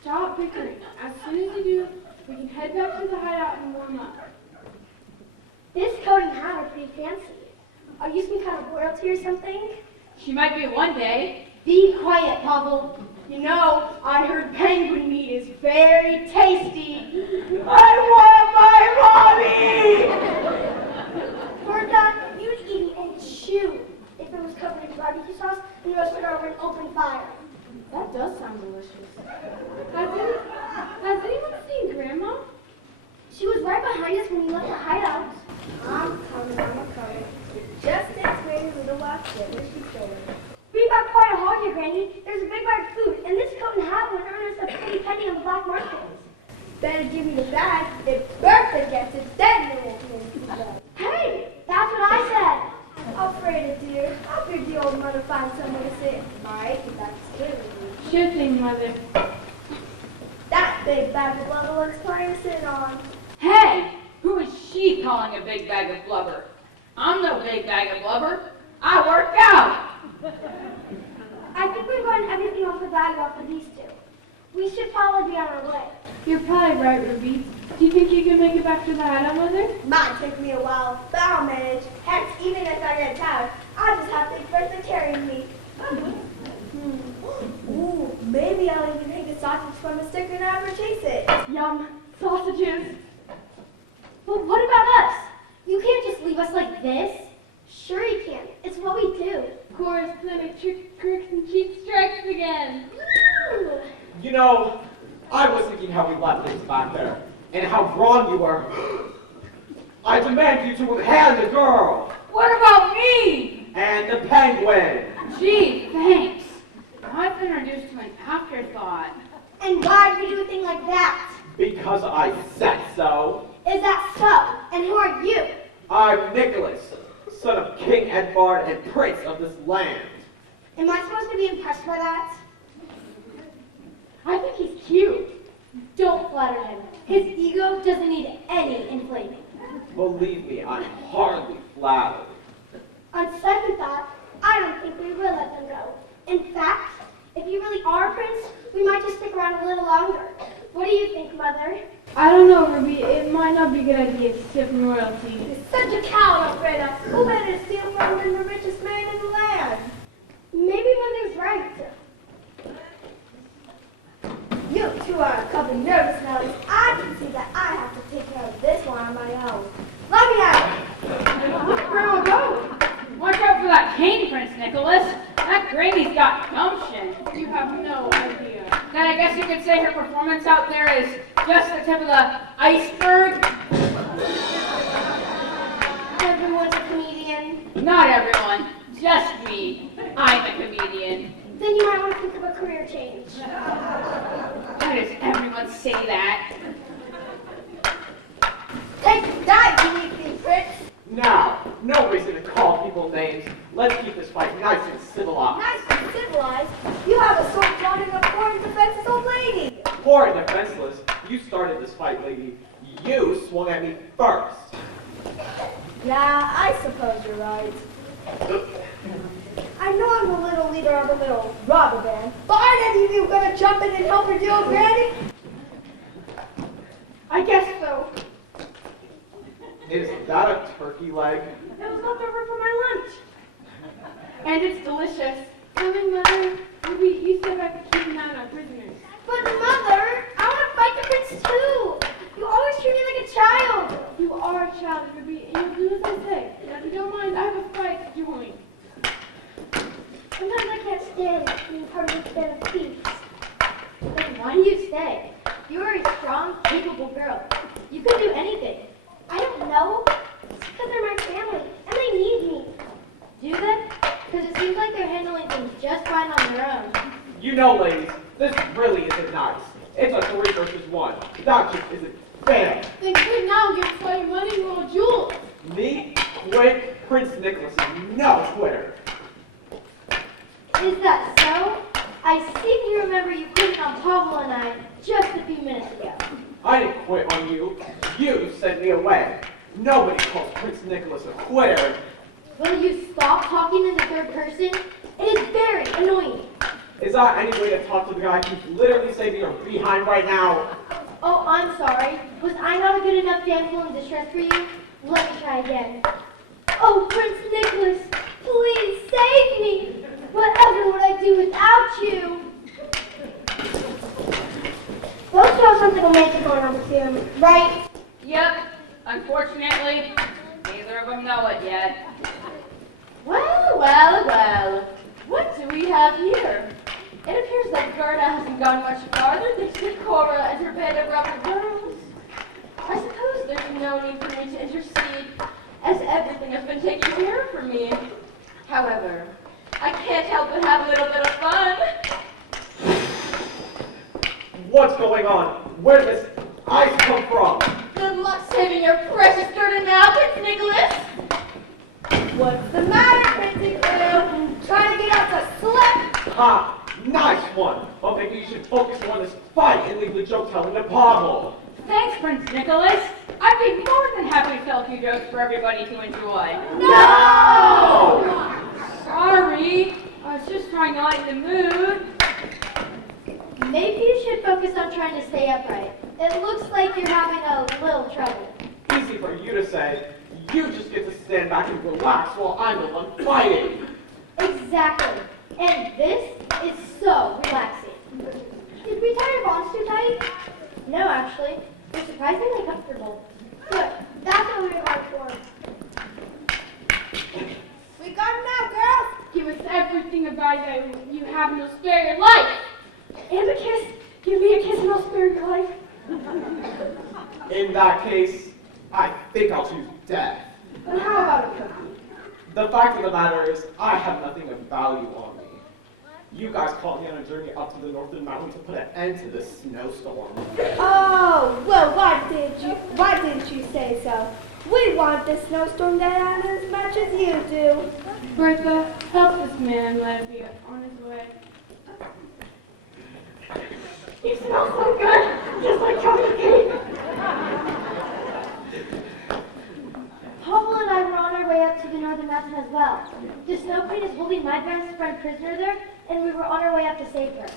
stop bickering. As soon as you do, we can head back to the hideout and warm up. This coat and hat are pretty fancy. Are you some kind of royalty or something? She might be one day. Be quiet, Pavel. You know, I heard penguin meat is very tasty. I want my mommy! Bertha, you'd eat it and chew if it was covered in barbecue sauce and roasted over an open fire. That does sound delicious. Has anyone seen Grandma? She was right behind us when we left the hideout. I'm coming. Just next way, little watch it. Where's she going? We got quite a haul here, Granny. There's a big bag of food, and this coat and hat would earn us a pretty penny on the black market. Better give me the bag. If Bertha gets it, then you won't make me go. Hey, that's what I said. Afraid of dear. I'll give the old mother find somewhere to sit. Alright, if that's good with you. Sure thing, Mother. That big bag of blubber looks fine to sit on. Hey, who is she calling a big bag of blubber? I'm no big bag of blubber. I work out. I think we've gotten everything off the bag off of these two. We should probably be on our way. You're probably right, Ruby. Do you think you can make it back to the hideout, Mother? Might take me a while, but I'll manage. Heck, even if I get tired, I'll just have to expect to carry me. Ooh, maybe I'll even take the sausage from a stick and never chase it. Yum, sausages. But what about us? You can't just leave us like this. Sure you can. It's what we do. Of course, planet tricks and cheap strikes again. Woo! You know, I was thinking how we left things back there, and how wrong you were. I demand you to hand the girl, What about me? and the penguin. Gee, thanks. I've been reduced to an afterthought. And why do we do a thing like that? Because I said so. Is that so? And who are you? I'm Nicholas, son of King Edvard and prince of this land. Am I supposed to be impressed by that? I think he's cute. Don't flatter him. His ego doesn't need any inflating. Believe me, I'm hardly flattered. On second thought, I don't think we will let them go. In fact, if you really are a prince, we might just stick around a little longer. What do you think, Mother? I don't know, Ruby. It might not be a good idea to steal from royalty. You're such a coward, Alfreda. Who better to steal from than the richest man in the land? Maybe Mother's right. You two are a couple nervous Nellies. I can see that I have to take care of this one on my own. Let me out. Grandma, go. Watch out for that cane, Prince Nicholas. That Granny's got gumption. You have no idea. Then I guess you could say her performance out there is just the tip of the iceberg. Everyone's a comedian. Not everyone, just me. I'm a comedian. then you might want to think of a career change. Why does everyone say that? Take that, you weakling Fritz. Now, no reason to call people names. Let's keep this fight nice and civilized. Nice and civilized. You have a sword flaunting a poor and defenseless old lady. Poor and defenseless, you started this fight, lady. You swung at me first. Yeah, I suppose you're right. I know I'm the little leader of the little robber band, but aren't any of you gonna jump in and help her deal with Granny? I guess so. Is that a turkey leg? It was left over for my lunch. And it's delicious. Coming, Mother, maybe you said I could keep an eye on our prisoners. But Mother, I want to fight the prince too. You always treat me like a child. You are a child, Ruby, and you'll do as I say. Now, if you don't mind, I have a fight you're willing. Sometimes I can't stand being part of this band of thieves. Then why do you stay? You are a strong, capable girl. You could do anything. I don't know. It's because they're my family, and they need me. Do they? Because it seems like they're handling things just fine on their own. You know, ladies, this really isn't nice. It's a 3 versus 1. That just isn't fair. Then quit now and give us all your money and all jewels. Me? Quit? Prince Nicholas is no quitter. Is that so? I seem to remember you quitting on Pablo and I just a few minutes ago. I didn't quit on you. You sent me away. Nobody calls Prince Nicholas a quitter. Will you stop talking in the third person? It is very annoying. Is that any way to talk to the guy who's literally saving your behind right now? Oh, I'm sorry. Was I not a good enough damsel in distress for you? Let me try again. Oh, Prince Nicholas, please save me. Whatever would I do without you? Those two have something romantic going on with him, right? Yep. Unfortunately, neither of them know it yet. Well, well, well. What do we have here? It appears that Gera hasn't gone much farther than Gera and her band of rebel girls. I suppose there's no need for me to intercede, as everything has been taken care of for me. However, I can't help but have a little bit of fun. What's going on? Where does this ice come from? Good luck saving your precious dirty now, Prince Nicholas. What's the matter, Princey Crew? Trying to get out to slip? Ha! Nice one! But maybe you should focus on this fight and leave the joke telling to Pablo. Thanks, Prince Nicholas. I'd be more than happy to tell a few jokes for everybody to enjoy. No! Sorry. I was just trying to lighten the mood. Maybe you should focus on trying to stay upright. It looks like you're having a little trouble. Easy for you to say. You just get to stand back and relax while I'm the one fighting. Exactly. And this is so relaxing. Did we tie your bonds too tight? No, actually. They're surprisingly comfortable. Good. That's what we're going for. We got him now, girls. Give us everything about you have and you'll spare your life. And a kiss. Give me a kiss and I'll spare your life. In that case, I think I'll choose death. And how about a cookie? The fact of the matter is, I have nothing of value on me. You guys caught me on a journey up to the northern mountain to put an end to this snowstorm. Oh, well, why didn't you say so? We want this snowstorm to end as much as you do. Bertha, help this man let him be on his way. You smell so good, just like chocolate cake. Pablo and I were on our way up to the northern mountain as well. The Snow Queen is holding my best friend prisoner there, and we were on our way up to save her.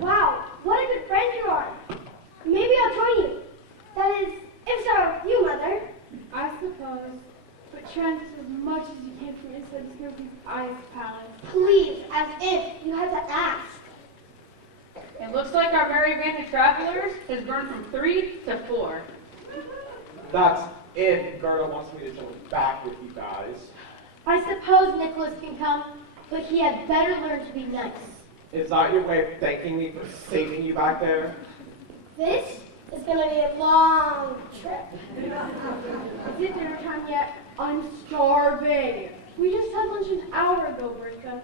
Wow, what a good friend you are. Maybe I'll join you. That is, if so, you, Mother. I suppose. But try and as much as you can from inside the Snow Queen's ice palace. Please, as if you had to ask. It looks like our merry band of travelers has grown from 3 to 4. That's if Gera wants me to join back with you guys. I suppose Nicholas can come, but he had better learn to be nice. Is that your way of thanking me for saving you back there? This is going to be a long trip. Is it dinner time yet? I'm starving. We just had lunch an hour ago, Brinka.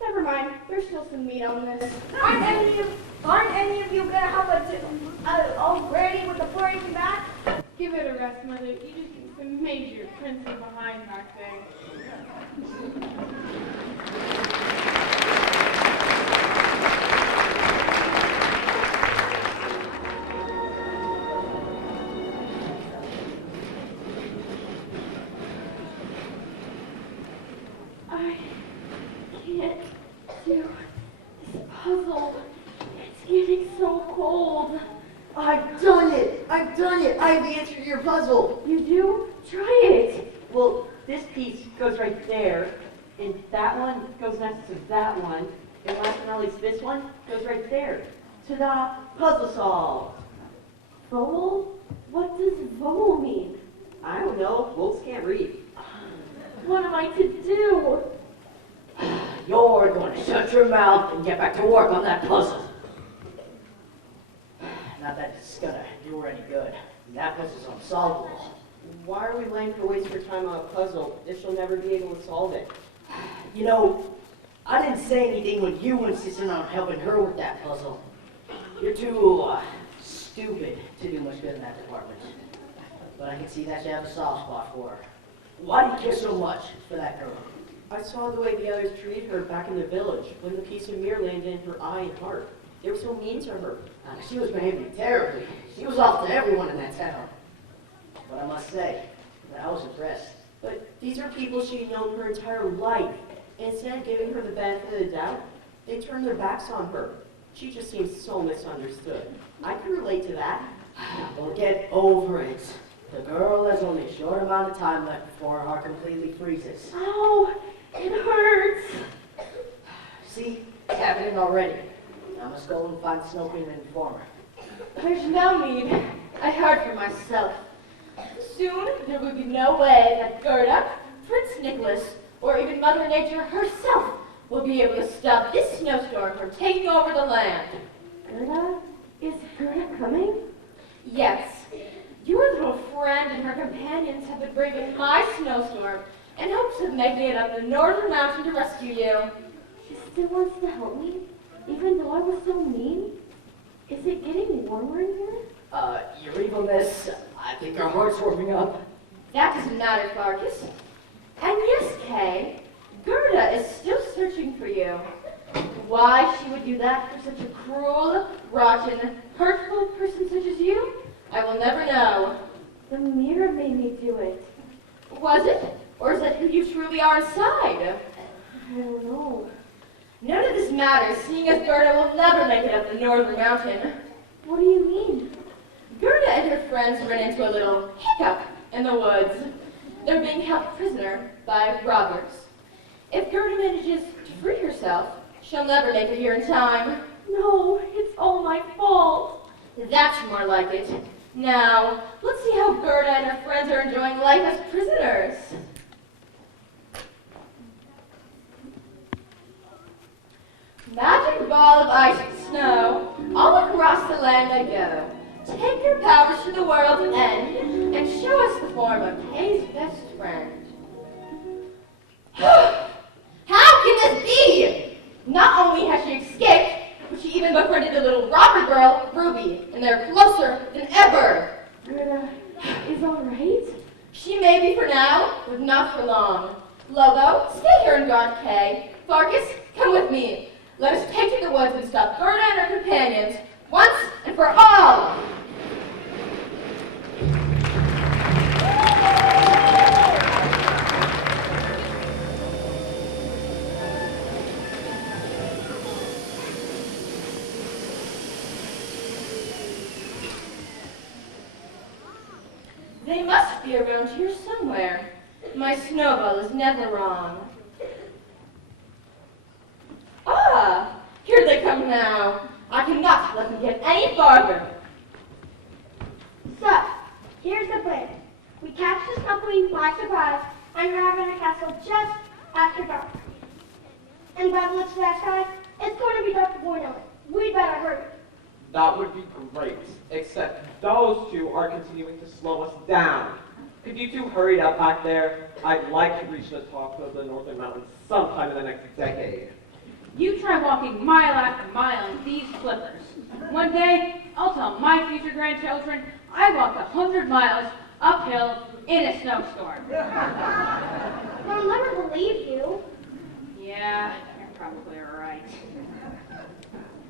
Never mind, there's still some meat on this. Aren't any of you gonna have a granny with a flurry in back? Give it a rest, Mother. You just need some major printing behind back there. I can't do this puzzle. It's getting so cold. I've done it! I've done it! I have the answer to your puzzle! You do? Try it. Well, this piece goes right there, and that one goes next to that one, and last but not least, this one goes right there. Ta-da! Puzzle solved! Vowel? What does vowel mean? I don't know. Wolves can't read. What am I to do? You're going to shut your mouth and get back to work on that puzzle. Not that it's going to do her any good. That puzzle's unsolvable. Why are we laying her waste her time on a puzzle if she'll never be able to solve it? You know, I didn't say anything when you insisted on helping her with that puzzle. You're too stupid to do much good in that department. But I can see that you have a soft spot for her. Why do you care so much for that girl? I saw the way the others treated her back in the village when the piece of mirror landed in her eye and heart. They were so mean to her. She was behaving terribly. She was off to everyone in that town. But I must say, that I was impressed. But these are people she'd known her entire life. Instead of giving her the benefit of the doubt, they turned their backs on her. She just seems so misunderstood. I can relate to that. Well, get over it. The girl has only a short amount of time left before her heart completely freezes. Ow! It hurts. See, it's happening already. I must go and find Snow Queen and inform her. There's no need. I heard for myself. Soon there will be no way that Gerda, Prince Nicholas, or even Mother Nature herself will be able to stop this snowstorm from taking over the land. Gerda? Is Gerda coming? Yes, your little friend and her companions have been braving my snowstorm in hopes of making it up the northern mountain to rescue you. She still wants to help me, even though I was so mean? Is it getting warmer in here? Your evilness, I think our heart's warming up. That doesn't matter, Farkas. And yes, Kay, Gerda is still searching for you. Why she would do that for such a cruel, rotten, hurtful person such as you, I will never know. The mirror made me do it. Was it? Or is that who you truly are inside? I don't know. None of this matters, seeing as Gerda will never make it up the northern mountain. What do you mean? Gerda and her friends ran into a little hiccup in the woods. They're being held prisoner by robbers. If Gerda manages to free herself, she'll never make it here in time. No, it's all my fault. That's more like it. Now, let's see how Gerda and her friends are enjoying life as prisoners. Magic ball of ice and snow, all across the land I go. Take your powers to the world's end, and show us the form of Kay's best friend. How can this be? Not only has she escaped, but she even befriended the little robber girl, Ruby, and they're closer than ever. Gerda is all right? She may be for now, but not for long. Lobo, stay here and guard Kay. Farkas, come with me. Let us take to the woods and stop Gerda and her companions, once and for all. They must be around here somewhere. My snowball is never wrong. Ah, here they come now. I cannot let them get any farther. So, here's the plan. We catch the Snow Queen by surprise and arrive in her castle just after dark. And by the looks of that sky, it's going to be dark before we know it. We'd better hurry. That would be great, except those two are continuing to slow us down. Could you two hurry up back there? I'd like to reach the top of the Northern Mountains sometime in the next decade. You try walking mile after mile in these slippers. One day, I'll tell my future grandchildren I walked 100 miles uphill in a snowstorm. They'll never believe you. Yeah, you're probably right.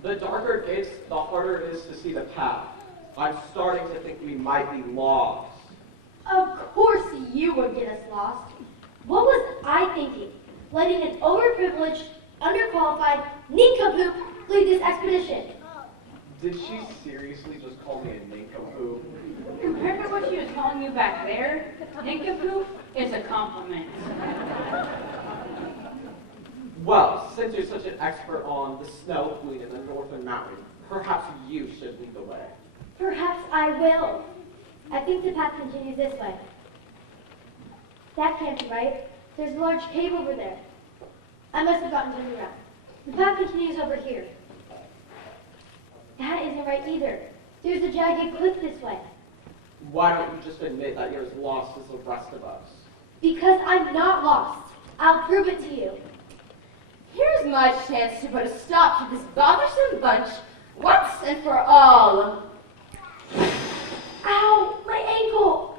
The darker it gets, the harder it is to see the path. I'm starting to think we might be lost. Of course you would get us lost. What was I thinking? Letting an overprivileged, underqualified nincompoop lead this expedition. Did she seriously just call me a nincompoop? Compared to what she was calling you back there, nincompoop is a compliment. Well, since you're such an expert on the snow queen in the Northern Mountain, perhaps you should lead the way. Perhaps I will. I think the path continues this way. That can't be right. There's a large cave over there. I must have gotten turned around. The path continues over here. That isn't right either. There's a jagged cliff this way. Why don't you just admit that you're as lost as the rest of us? Because I'm not lost. I'll prove it to you. Here's my chance to put a stop to this bothersome bunch once and for all. Ow! My ankle!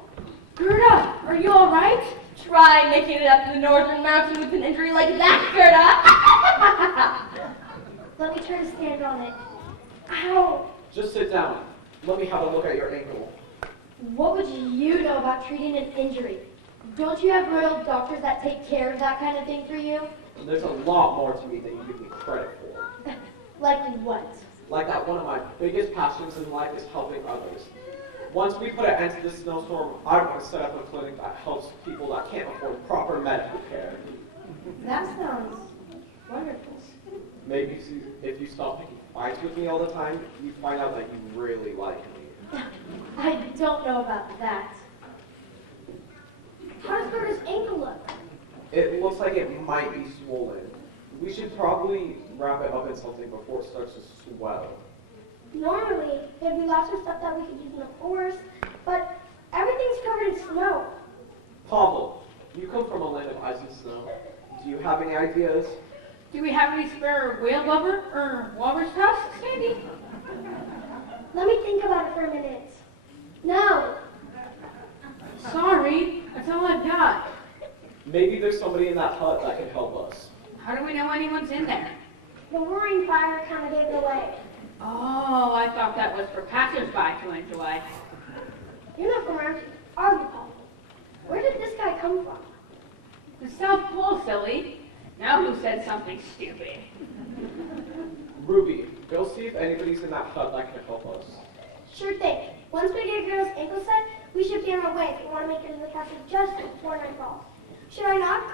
Gerda, are you all right? Try making it up to the Northern Mountain with an injury like that, Gerda. Let me try to stand on it. Ow! Just sit down. Let me have a look at your ankle. What would you know about treating an injury? Don't you have royal doctors that take care of that kind of thing for you? There's a lot more to me than you give me credit for. Like what? Like that one of my biggest passions in life is helping others. Once we put an end to this snowstorm, I want to set up a clinic that helps people that can't afford proper medical care. That sounds wonderful. Maybe if you stop picking fights with me all the time, you find out that you really like me. I don't know about that. How does Gerda's ankle look? It looks like it might be swollen. We should probably wrap it up in something before it starts to swell. Normally, there'd be lots of stuff that we could use in the forest, but everything's covered in snow. Pavel, you come from a land of ice and snow. Do you have any ideas? Do we have any spare whale blubber or walrus tusks, maybe? Let me think about it for a minute. No. Sorry, that's all I've got. Maybe there's somebody in that hut that can help us. How do we know anyone's in there? The roaring fire kind of gave it away. Oh, I thought that was for passersby to enjoy. You're not from around here, are you, Paul? Where did this guy come from? The South Pole, silly. Now who said something stupid? Ruby, go see if anybody's in that hut that can help us. Sure thing. Once we get Gerda's ankle set, we should be on our way if we want to make it to the castle just before nightfall. Should I knock?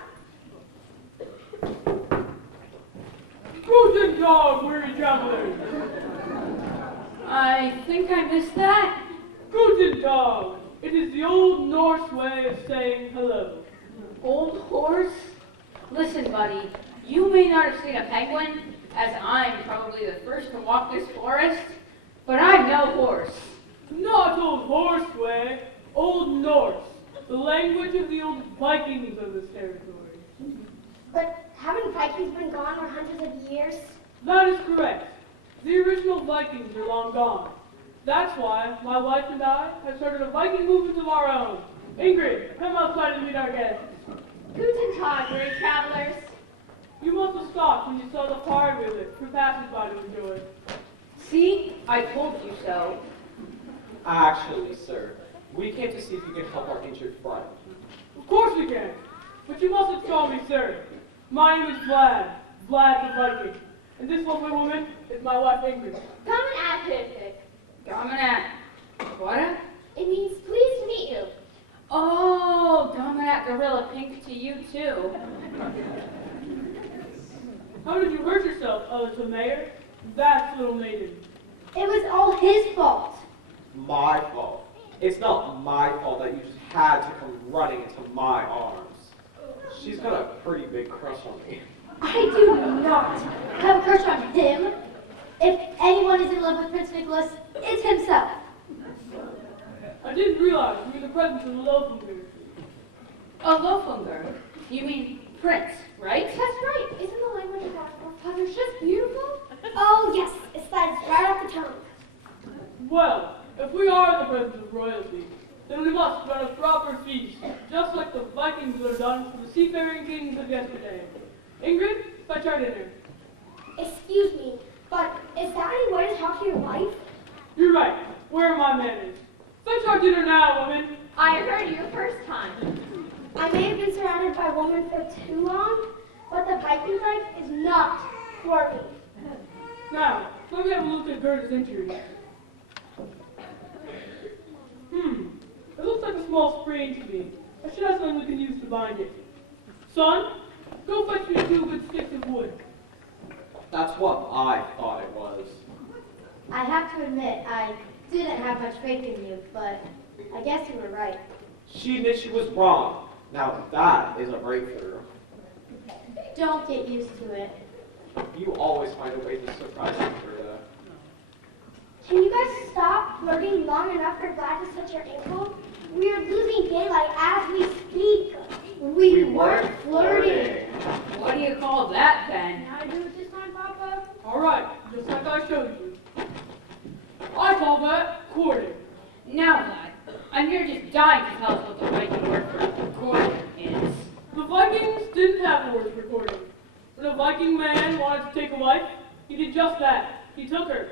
Guten Tag, weary travelers. I think I missed that. Guten Tag. It is the old Norse way of saying hello. Old horse? Listen, buddy, you may not have seen a penguin, as I'm probably the first to walk this forest, but I'm no horse. Not old horse way, old Norse, the language of the old Vikings of this territory. But haven't Vikings been gone for hundreds of years? That is correct. The original Vikings are long gone. That's why my wife and I have started a Viking movement of our own. Ingrid, come outside and meet our guests. Guten Tag, weary travelers. You must have stopped when you saw the fire visit for passers-by to enjoy. See, I told you so. Actually, sir, we came to see if you can help our injured friend. Of course we can, but you mustn't call me sir. My name is Vlad the Viking, and this lovely woman is my wife Ingrid. Coming at him. Coming at. What? It means pleased to meet you. Oh, coming at Gorilla Pink to you too. How did you hurt yourself, little mayor? That's little maiden. It was all his fault. My fault. It's not my fault that you just had to come running into my arms. She's got a pretty big crush on me. I do not have a crush on him. If anyone is in love with Prince Nicholas, it's himself. I didn't realize you were the presence of the local here. A Lofunger. You mean prince, right? That's right. Isn't the language of our forefathers just beautiful? Oh, yes. It slides right off the tongue. Well, if we are the friends of royalty, then we must run a proper feast, just like the Vikings would have done for the seafaring kings of yesterday. Ingrid, fetch our dinner. Excuse me, but is that any way to talk to your wife? You're right. Where are my manners? Fetch our dinner now, woman. I heard you first time. I may have been surrounded by women for too long, but the Viking life is not for me. Now, let me have a look at Gerda's injuries. It looks like a small sprain to me. I should have something we can use to bind it. Son, go fetch me 2 good sticks of wood. That's what I thought it was. I have to admit, I didn't have much faith in you, but I guess you were right. She admits she was wrong. Now that is a breakthrough. Don't get used to it. You always find a way to surprise me, Gerda. Can you guys stop flirting long enough for Glad to touch your ankle? We are losing daylight as we speak. We weren't flirting. What do you call that, then? How to do it this time, Papa? All right, just like I showed you. I call that courting. Now, lad, I'm here just dying to tell us what the Viking word for courting is. The Vikings didn't have a word for courting. When a Viking man wanted to take a wife, he did just that. He took her.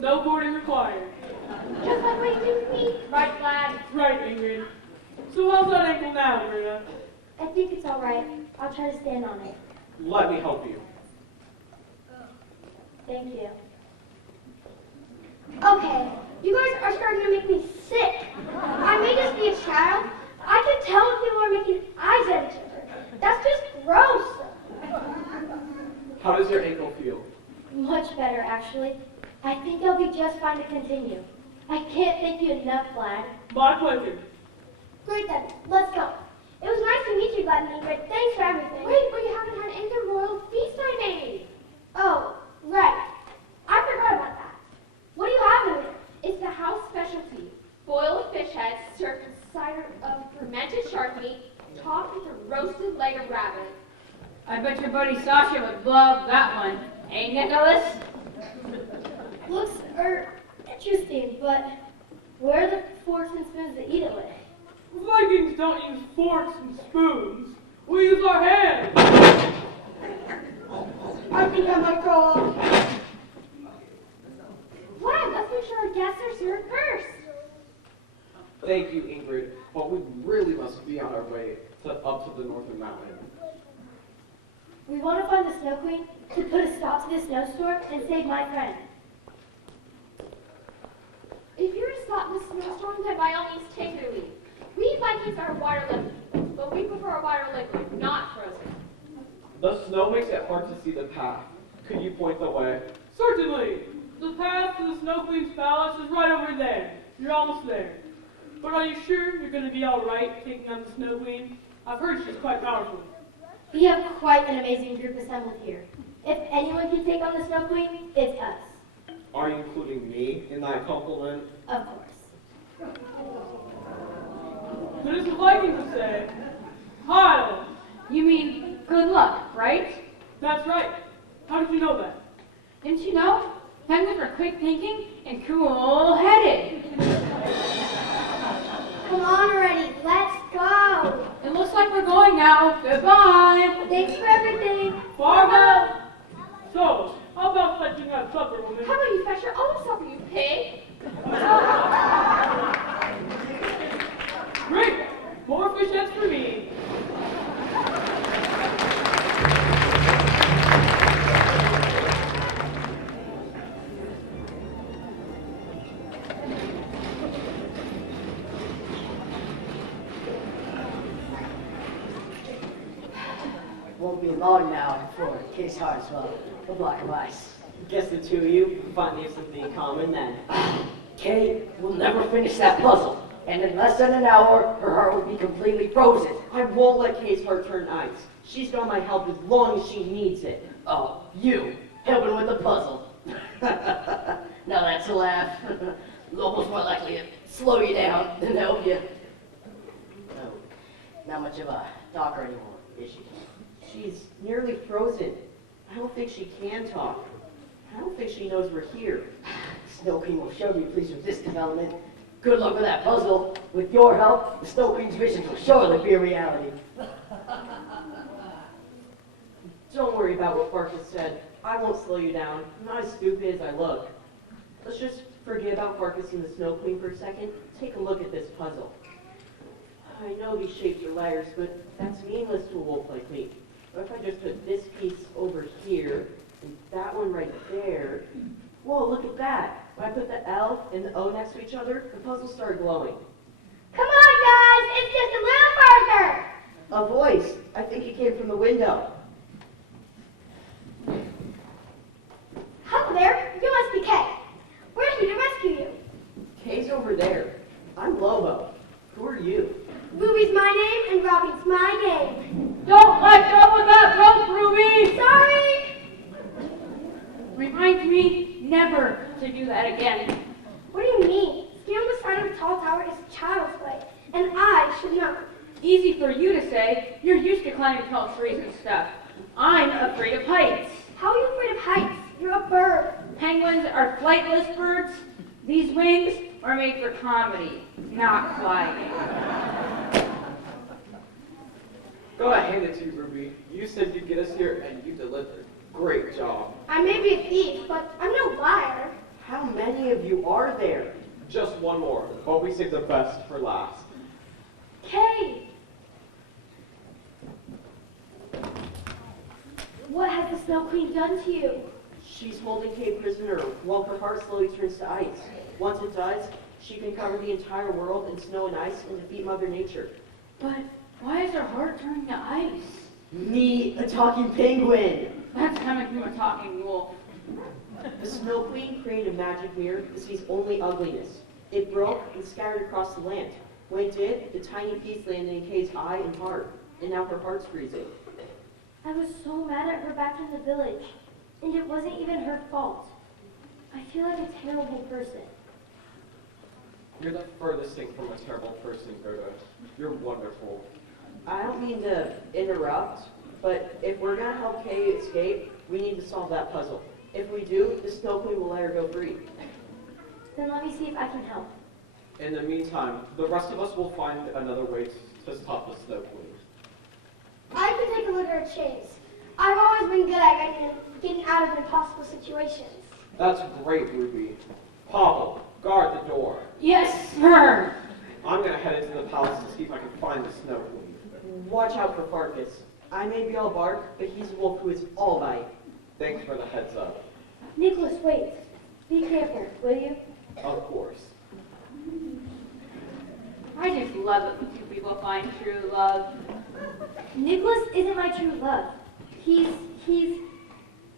No courting required. Just like what you did with me. Right, lad? Right, Ingrid. So how's that ankle now, Gerda? I think it's all right. I'll try to stand on it. Let me help you. Thank you. Okay, you guys are starting to make me sick. I may just be a child. I can tell when people are making eyes at each other. That's just gross. How does your ankle feel? Much better, actually. I think I'll be just fine to continue. I can't thank you enough, Glad. My pleasure. Great then, let's go. It was nice to meet you, Glad and Ingrid. Thanks for everything. Wait, but you haven't had any of the royal feast I made. Oh, right. I forgot about that. What do you have in there? It's the house specialty. Boiled fish heads served with cider of fermented shark meat, topped with a roasted leg of rabbit. I bet your buddy Sasha would love that one. Hey, Nicholas? Looks, interesting, but where are the forks and spoons to eat it with? Vikings don't use forks and spoons. We use our hands. I think I might throw up. Glad, let's make sure our guests are served first. Thank you, Ingrid, but we really must be on our way up to the northern mountain. We want to find the Snow Queen to put a stop to this snowstorm and save my friend. If you're to stop this snowstorm, then by all means take your leave. We Vikings are water-loving, but we prefer a water liquid, not frozen. The snow makes it hard to see the path. Could you point the way? Certainly. The path to the Snow Queen's palace is right over there. You're almost there. But are you sure you're going to be all right taking on the Snow Queen? I've heard she's quite powerful. We have quite an amazing group assembled here. If anyone can take on the Snow Queen, it's us. Are you including me in that compliment? Of course. But as the Vikings would say, Heil! You mean good luck, right? That's right. How did you know that? Didn't you know? Penguins are quick thinking and cool-headed. Come on already, let's go. It looks like we're going now. Goodbye. Thanks for everything. Farewell! So, how about fetching out supper, woman? How about you fetch your own supper, you pig? Great! More fish heads for me. Won't be long now before Case Hartswell, a block of ice. Guess the two of you finally have something in common then. Kay will never finish that puzzle, and in less than an hour, her heart will be completely frozen. I won't let Kay's heart turn ice. She's got my help as long as she needs it. Oh, you, helping with the puzzle. Now that's a laugh. Lobel's more likely to slow you down than help you. Oh. not much of a talker anymore, is she? She's nearly frozen. I don't think she can talk. I don't think she knows we're here. Snow Queen will sure be pleased with this development. Good luck with that puzzle. With your help, the Snow Queen's visions will surely be a reality. Don't worry about what Farkas said. I won't slow you down. I'm not as stupid as I look. Let's just forget about Farkas and the Snow Queen for a second. Take a look at this puzzle. I know these shapes are letters, but that's meaningless to a wolf like me. But if I just put this piece over here, and that one right there, whoa, look at that. When I put the L and the O next to each other, the puzzle started glowing. Come on, guys! It's just a little further! A voice. I think it came from the window. Hello there, you must be Kay. We're here to rescue you. Kay's over there. I'm Lobo. Who are you? Ruby's my name and Robin's my name. Don't let go of that rope, Ruby! Sorry! Remind me never to do that again. What do you mean? Skiing on the side of a tall tower is child's play, and I should know. Easy for you to say. You're used to climbing tall trees and stuff. I'm afraid of heights. How are you afraid of heights? You're a bird. Penguins are flightless birds. These wings are made for comedy, not flying. Gotta hand it to you, Ruby. You said you'd get us here, and you delivered. Great job. I may be a thief, but I'm no liar. How many of you are there? Just one more, but we saved the best for last. Kay! What has the Snow Queen done to you? She's holding Kay prisoner while her heart slowly turns to ice. Once it does, she can cover the entire world in snow and ice and defeat Mother Nature. But why is her heart turning to ice? Me, a talking penguin! That's coming from a talking wolf. The Snow Queen created a magic mirror that sees only ugliness. It broke and scattered across the land. When it did, the tiny piece landed in Kay's eye and heart, and now her heart's freezing. I was so mad at her back in the village, and it wasn't even her fault. I feel like a terrible person. You're the furthest thing from a terrible person, Gerda. You're wonderful. I don't mean to interrupt, but if we're gonna help Kay escape, we need to solve that puzzle. If we do, the Snow Queen will let her go free. Then let me see if I can help. In the meantime, the rest of us will find another way to stop the Snow Queen. I can take a look at her chains. I've always been good at getting out of impossible situations. That's great, Ruby. Popple, guard the door. Yes, sir. I'm gonna head into the palace to see if I can find the Snow Queen. Watch out for Farkas. I may be all bark, but he's a wolf who is all bite. Thanks for the heads up. Nicholas, wait. Be careful, will you? Of course. I just love it when two people find true love. Nicholas isn't my true love.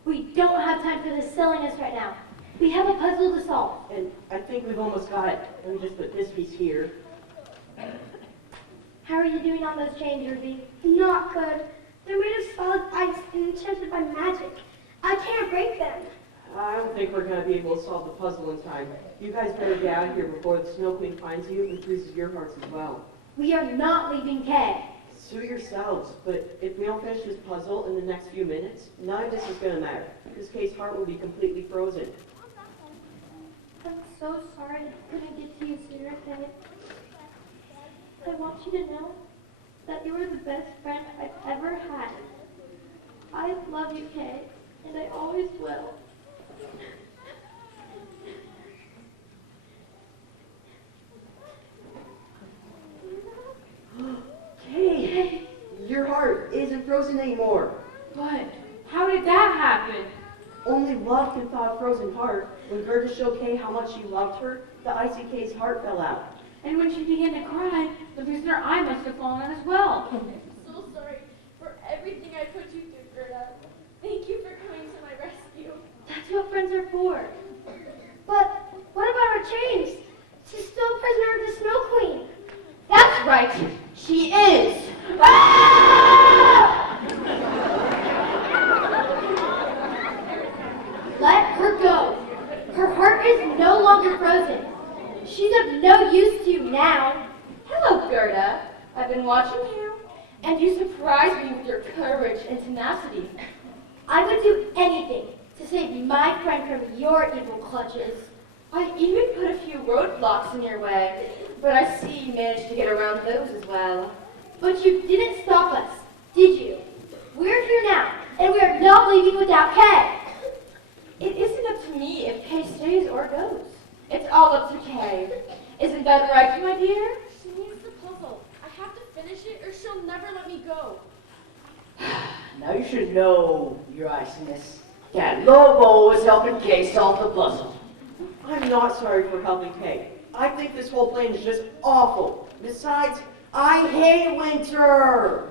We don't have time for this silliness right now. We have a puzzle to solve. And I think we've almost got it. Let me just put this piece here. How are you doing on those chains, Ruby? Not good. They're made of solid ice and enchanted by magic. I can't break them. I don't think we're gonna be able to solve the puzzle in time. You guys better get out of here before the Snow Queen finds you and freezes your hearts as well. We are not leaving Kay. Sue yourselves, but if we don't finish this puzzle in the next few minutes, none of this is gonna matter, because Kay's heart will be completely frozen. I'm so sorry I couldn't get to you sooner, Kay. I want you to know that you were the best friend I've ever had. I love you, Kay, and I always will. Kay, your heart isn't frozen anymore. But how did that happen? Only love can thaw a frozen heart. When Gerda showed Kay how much she loved her, the icy Kay's heart fell out. And when she began to cry, the prisoner eye must have fallen as well. I'm so sorry for everything I put you through, Gerda. Thank you for coming to my rescue. That's what friends are for. But what about her chains? She's still a prisoner of the Snow Queen. That's right, she is. Let her go. Her heart is no longer frozen. She's of no use to you now. Hello, Gerda. I've been watching you And you surprised me with your courage and tenacity. I would do anything to save my friend from your evil clutches. I even put a few roadblocks in your way, but I see you managed to get around those as well. But you didn't stop us, did you? We're here now, and we are not leaving without Kay. It isn't up to me if Kay stays or goes. It's all up to Kay. Isn't that right, my dear? She needs the puzzle. I have to finish it or she'll never let me go. Now you should know, Your Iciness, that Lobo is helping Kay solve the puzzle. I'm not sorry for helping Kay. I think this whole plan is just awful. Besides, I hate winter.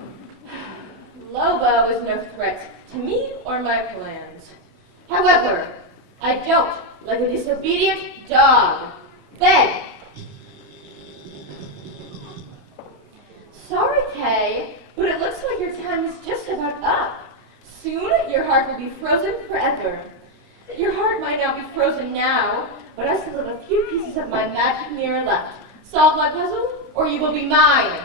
Lobo is no threat to me or my plans. However, I don't like a disobedient dog. Then, sorry, Kay, but it looks like your time is just about up. Soon, your heart will be frozen forever. Your heart might not be frozen now, but I still have a few pieces of my magic mirror left. Solve my puzzle, or you will be mine.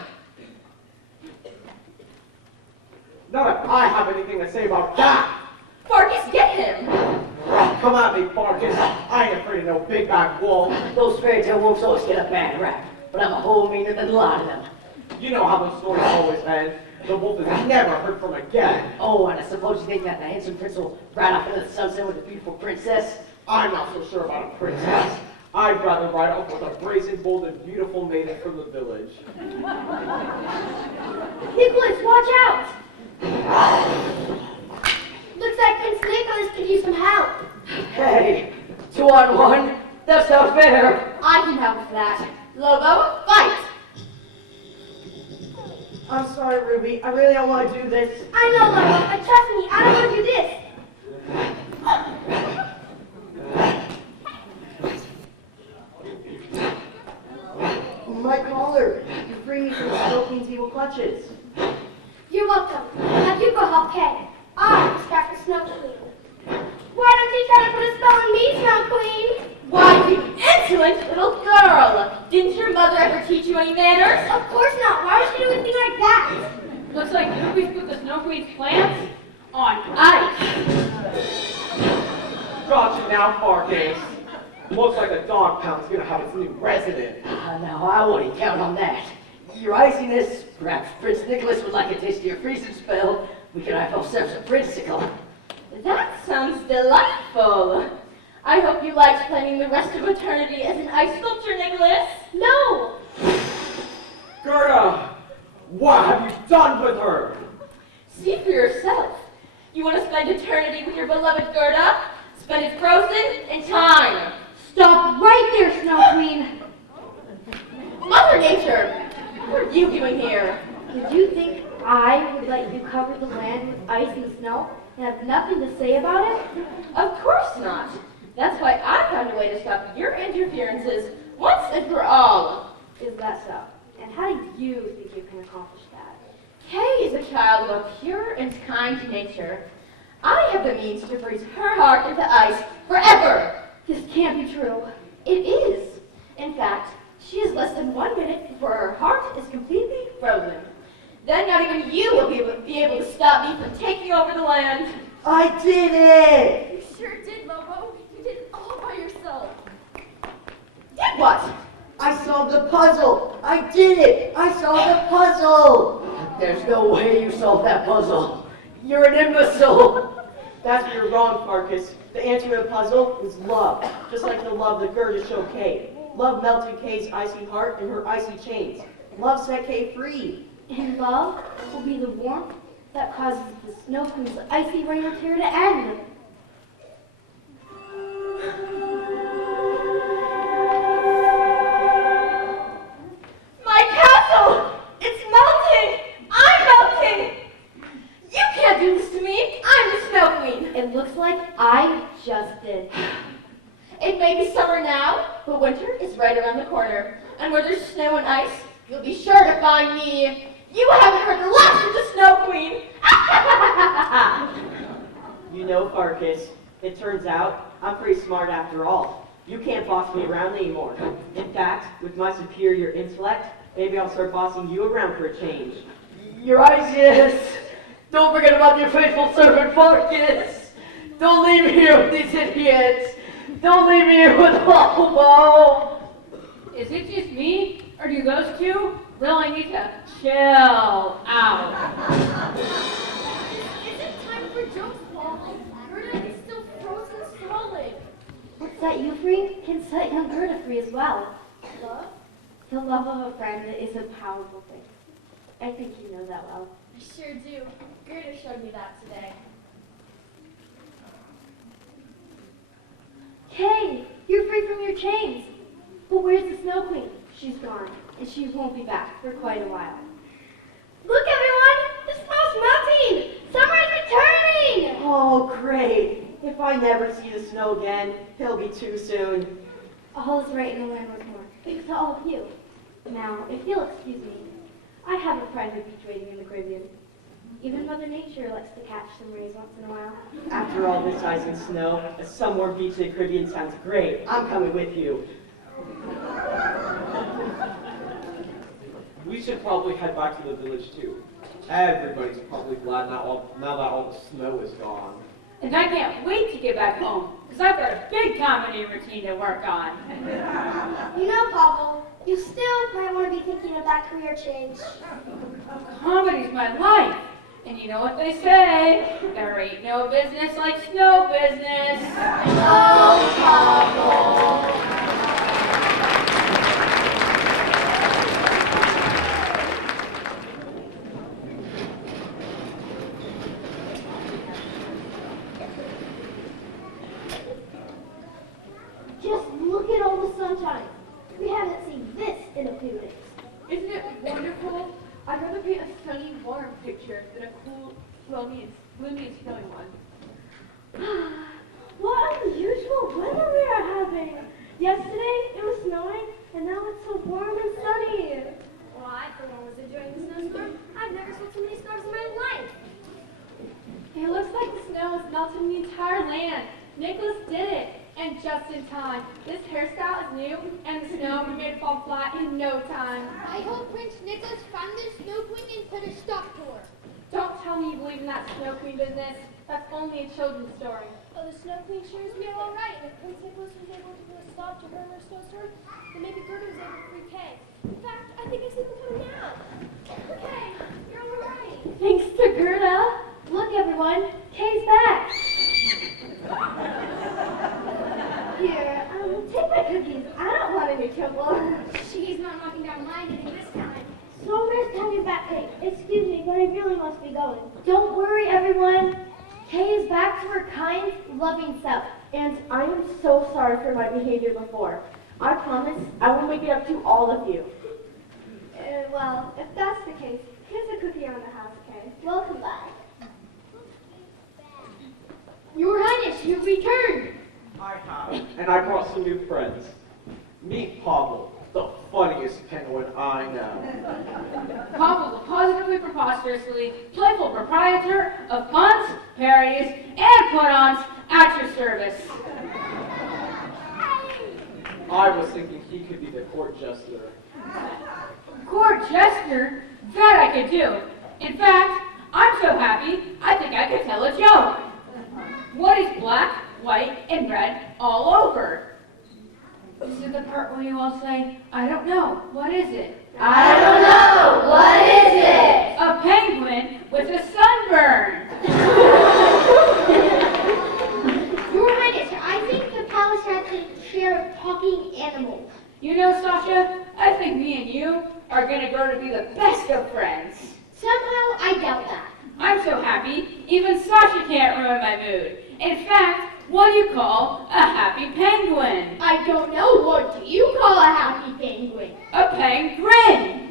Not if I have anything to say about that. Farkas, get him! Come at me, Farkas. I ain't afraid of no big bad wolf. Those fairy tale wolves always get a bad rap, but I'm a whole meaner than a lot of them. You know how those stories always end. The wolf is never heard from again. Oh, and I suppose you think that the handsome prince will ride off into the sunset with the beautiful princess? I'm not so sure about a princess. I'd rather ride off with a brazen, bold, and beautiful maiden from the village. Nicholas, watch out! Looks like Prince Nicholas could use some help. Hey, 2-on-1? That's not fair. I can help with that. Lobo, fight! I'm sorry, Ruby. I really don't want to do this. I know, Lobo, but trust me, I don't want to do this. My collar. You free me from Snow Queen's evil clutches. You're welcome. Now you go help Kay. I'll distract the Snow Queen. Why don't you try to put a spell on me, Snow Queen? Why, you insolent little girl! Didn't your mother ever teach you any manners? Of course not. Why would she do anything like that? Looks like Ruby's put the Snow Queen's plants on ice. Gotcha now, Farkas. Looks like the dog pound's gonna have its new resident. Now, I wouldn't count on that. Your Iciness, perhaps Prince Nicholas would like a taste of your freezing spell. We could have ourselves a prinsicle. That sounds delightful. I hope you liked planning the rest of eternity as an ice sculptor, Nicholas. No. Gera, what have you done with her? See for yourself. You want to spend eternity with your beloved Gerda? Spend it frozen in time. Stop right there, Snow Queen. Mother Nature, what are you doing here? Did you think I would let you cover the land with ice and snow and have nothing to say about it? Of course not. That's why I found a way to stop your interferences once and for all. Is that so? And how do you think you can accomplish that? Kay is a child of a pure and kind nature. I have the means to freeze her heart into ice forever. This can't be true. It is. In fact, she has less than 1 minute before her heart is completely frozen. Then not even you will be able to stop me from taking over the land. I did it! You sure did, Lobo. You did it all by yourself. Did what? I solved the puzzle! I did it! I solved the puzzle! There's no way you solved that puzzle. You're an imbecile. That's where you're wrong, Farkas. The answer to the puzzle is love. Just like the love that Gerda showed Kay. Love melted Kay's icy heart and her icy chains. Love set Kay free. And love will be the warmth that causes the Snow Queen's icy reign of terror to end. My castle! It's melting! I'm melting! You can't do this to me! I'm the Snow Queen! It looks like I just did. It may be summer now, but winter is right around the corner. And where there's snow and ice, you'll be sure to find me. You haven't heard the last of the Snow Queen! You know, Farkas, it turns out I'm pretty smart after all. You can't boss me around anymore. In fact, with my superior intellect, maybe I'll start bossing you around for a change. Your iciness! Don't forget about your faithful servant Marcus! Don't leave me here with these idiots! Don't leave me here with Lobo! Is it just me, or do those two really need to chill out? Is it time for jokes, Paul? Gerda is still frozen solid. What set you free can set young Gerda free as well. Love? The love of a friend is a powerful thing. I think you know that well. I sure do. Gerda showed me that today. Kay, you're free from your chains. But where's the Snow Queen? She's gone, and she won't be back for quite a while. Look, everyone! The snow's melting! Summer is returning! Oh, great. If I never see the snow again, it'll be too soon. All is right in the land once more, thanks to all of you. Now, if you'll excuse me, I have a private beach waiting in the Caribbean. Even Mother Nature likes to catch some rays once in a while. After all this ice and snow, a summer beach in the Caribbean sounds great. I'm coming with you. We should probably head back to the village too. Everybody's probably glad now that all the snow is gone. And I can't wait to get back home, because I've got a big comedy routine to work on. You know, Pablo, you still might want to be thinking of that career change. Comedy's my life. And you know what they say, there ain't no business like snow business. Oh, Pablo! Just look at all the sunshine. We haven't seen this in a few days. Isn't it wonderful? I'd rather paint a sunny, warm picture than a cool, gloomy and snowy one. What unusual weather we are having. Yesterday it was snowing, and now it's so warm and sunny. Well, I, for one, was enjoying the snowstorm. I've never seen so many stars in my life. It looks like the snow has melted the entire land. Nicholas did it, and just in time. This hairstyle is new, and the snow will be made to fall flat in no time. I hope Prince Nicholas found the Snow Queen and put a stop to her. Don't tell me you believe in that Snow Queen business. That's only a children's story. Oh, the Snow Queen sure is being all right. And if Prince Nicholas was able to put a stop to her and her snowstorm, then maybe Gerda was able to free Kay. In fact, I think I see them coming now. Kay, you're all right. Thanks to Gerda. Look, everyone, Kay's back. Here, take my cookies. I don't want any trouble. She's not knocking down mine any this time. So nice to have you back, Kate. Excuse me, but I really must be going. Don't worry, everyone. Kay is back to her kind, loving self. And I am so sorry for my behavior before. I promise I will make it up to all of you. Well, if that's the case, here's a cookie on the house, Kay. Welcome back. Your Highness, you've returned. I have, and I brought some new friends. Meet Pablo, the funniest penguin I know. Pablo, the positively preposterously playful proprietor of puns, parodies, and put-ons at your service. I was thinking he could be the court jester. Court jester? That I could do. In fact, I'm so happy, I think I could tell a joke. What is black, white, and red all over? This is the part where you all say, I don't know, what is it? I don't know. What is it? A penguin with a sunburn. Your Highness, I think the palace has a share of talking animals. You know, Sasha, I think me and you are going to grow to be the best of friends. Somehow, I doubt that. I'm so happy, even Sasha can't ruin my mood. In fact, what do you call a happy penguin? I don't know. What do you call a happy penguin? A penguin.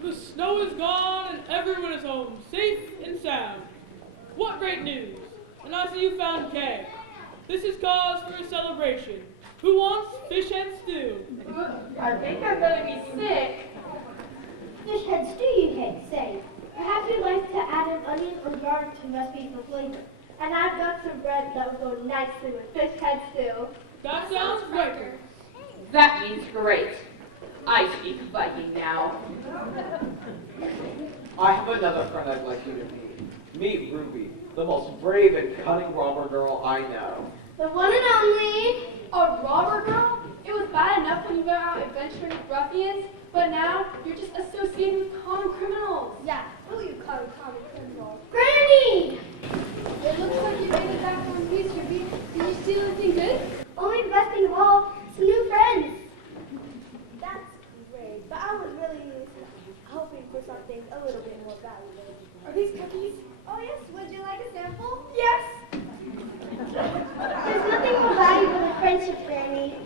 The snow is gone and everyone is home, safe and sound. What great news! And I see you found Kay. This is cause for a celebration. Who wants fish head stew? I think I'm going to be sick. Fish head stew, you say. Perhaps you'd like to add an onion or garlic to recipe for flavor. And I've got some bread that would go nicely with fish head stew. That sounds great. That means great. I speak Viking now. I have another friend I'd like you to meet. Meet Ruby, the most brave and cunning robber girl I know. The one and only. A robber girl? It was bad enough when you went out adventuring with ruffians, but now you're just associated with common criminals. Yeah, who you call a common criminal? Granny! It looks like you made it back in one piece, Ruby. Did you steal anything good? Only the best thing of all, some new friends. That's great, but I was really hoping for something a little bit more valuable. Are these cookies? Oh yes, would you like a sample? Yes! There's nothing more valuable than friendship, Granny.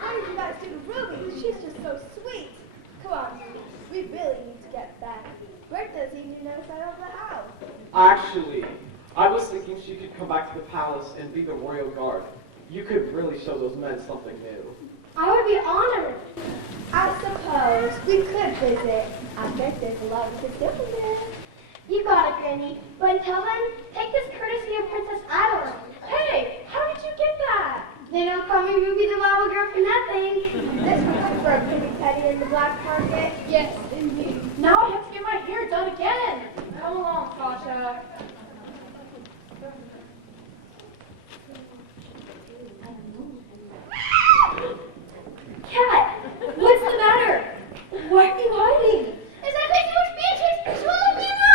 What did you guys do to Ruby? She's just so sweet. Come on, Ruby. We really need to get back. Bert doesn't even notice I don't let out. Actually, I was thinking she could come back to the palace and be the royal guard. You could really show those men something new. I would be honored. I suppose we could visit. I bet there's a lot we could do there. You got it, Granny. But until then, take this courtesy of Princess Adeline. Hey, how did you get that? They don't call me Ruby the Lava Girl for nothing. This was for a pretty penny in the black market. Yes, indeed. Now I have to get my hair done again. Come along, Tasha. Cat, what's the matter? Why are you hiding? Is that Crazy Witch Beatrix? She'll let me alone!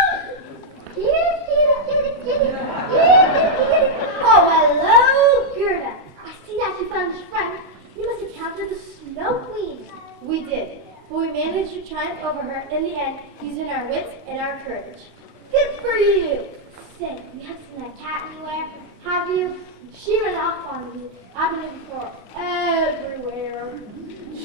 Oh, hello, Gera. I see that you found your friend. You must have captured the Snow Queen. We did, but we managed to triumph over her in the end using our wits and our courage. Good for you. Say, you haven't seen that cat anywhere, have you? She ran off on you. I've been looking for her everywhere.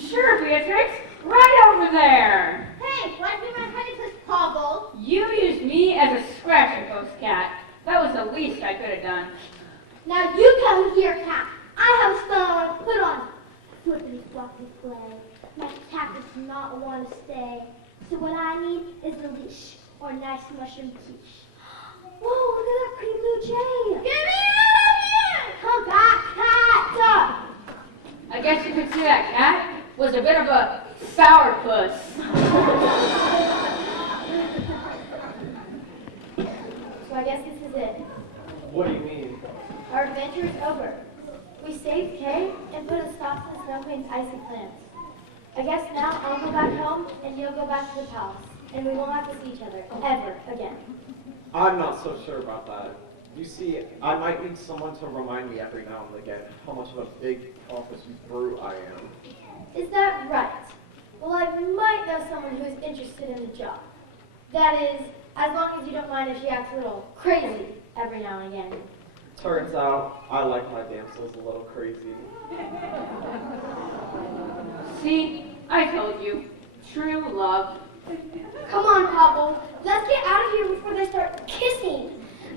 Sure, Beatrix, right over there. Hey, why do my honey this Poggle? You used me as a scratching post, Cat. That was the least I could have done. Now you come here, cat. I have a spell I want to put on. Flippity floppy play. My cat does not want to stay. So what I need is a leash or a nice mushroom quiche. Whoa, look at that pretty blue jay. Get me out of here! Come back, cat. I guess you could say that Cat was a bit of a sourpuss. So I guess this is it. What do you mean? Our adventure is over. We saved Kay and put a stop to the Snow Queen's icy plans. I guess now I'll go back home and you'll go back to the palace. And we won't have to see each other ever again. I'm not so sure about that. You see, I might need someone to remind me every now and again how much of a big, pompous brew I am. Is that right? Well, I might know someone who is interested in the job. That is, as long as you don't mind if she acts a little crazy every now and again. Turns out, I like my damsels a little crazy. See, I told you. True love. Come on, Pablo. Let's get out of here before they start kissing.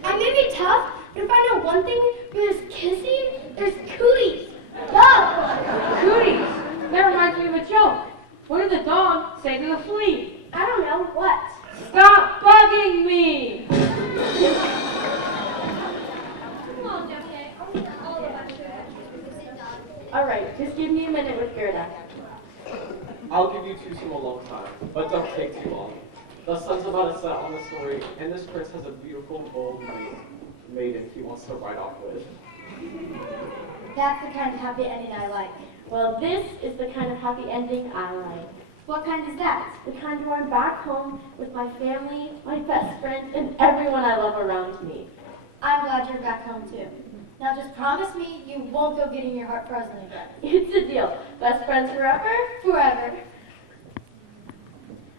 I may be tough, but if I know one thing, when there's kissing, there's cooties. Go! Cooties! That reminds me of a joke. What did the dog say to the flea? I don't know what. Stop bugging me! Come on, Jeffy. I'll get all of that shit. All right, just give me a minute with Gerda. I'll give you two some alone time, but don't take too long. The sun's about to set on the story, and this prince has a beautiful, bold maiden he wants to ride off with. That's the kind of happy ending I like. Well, this is the kind of happy ending I like. What kind is that? The kind where I'm back home with my family, my best friends, and everyone I love around me. I'm glad you're back home too. Now just promise me you won't go getting your heart frozen again. It's a deal. Best friends forever? Forever.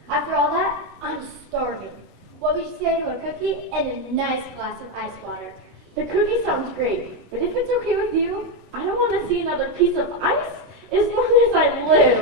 After all that, I'm starving. What would you say to a cookie and a nice glass of ice water? The cookie sounds great, but if it's okay with you, I don't want to see another piece of ice as long as I live.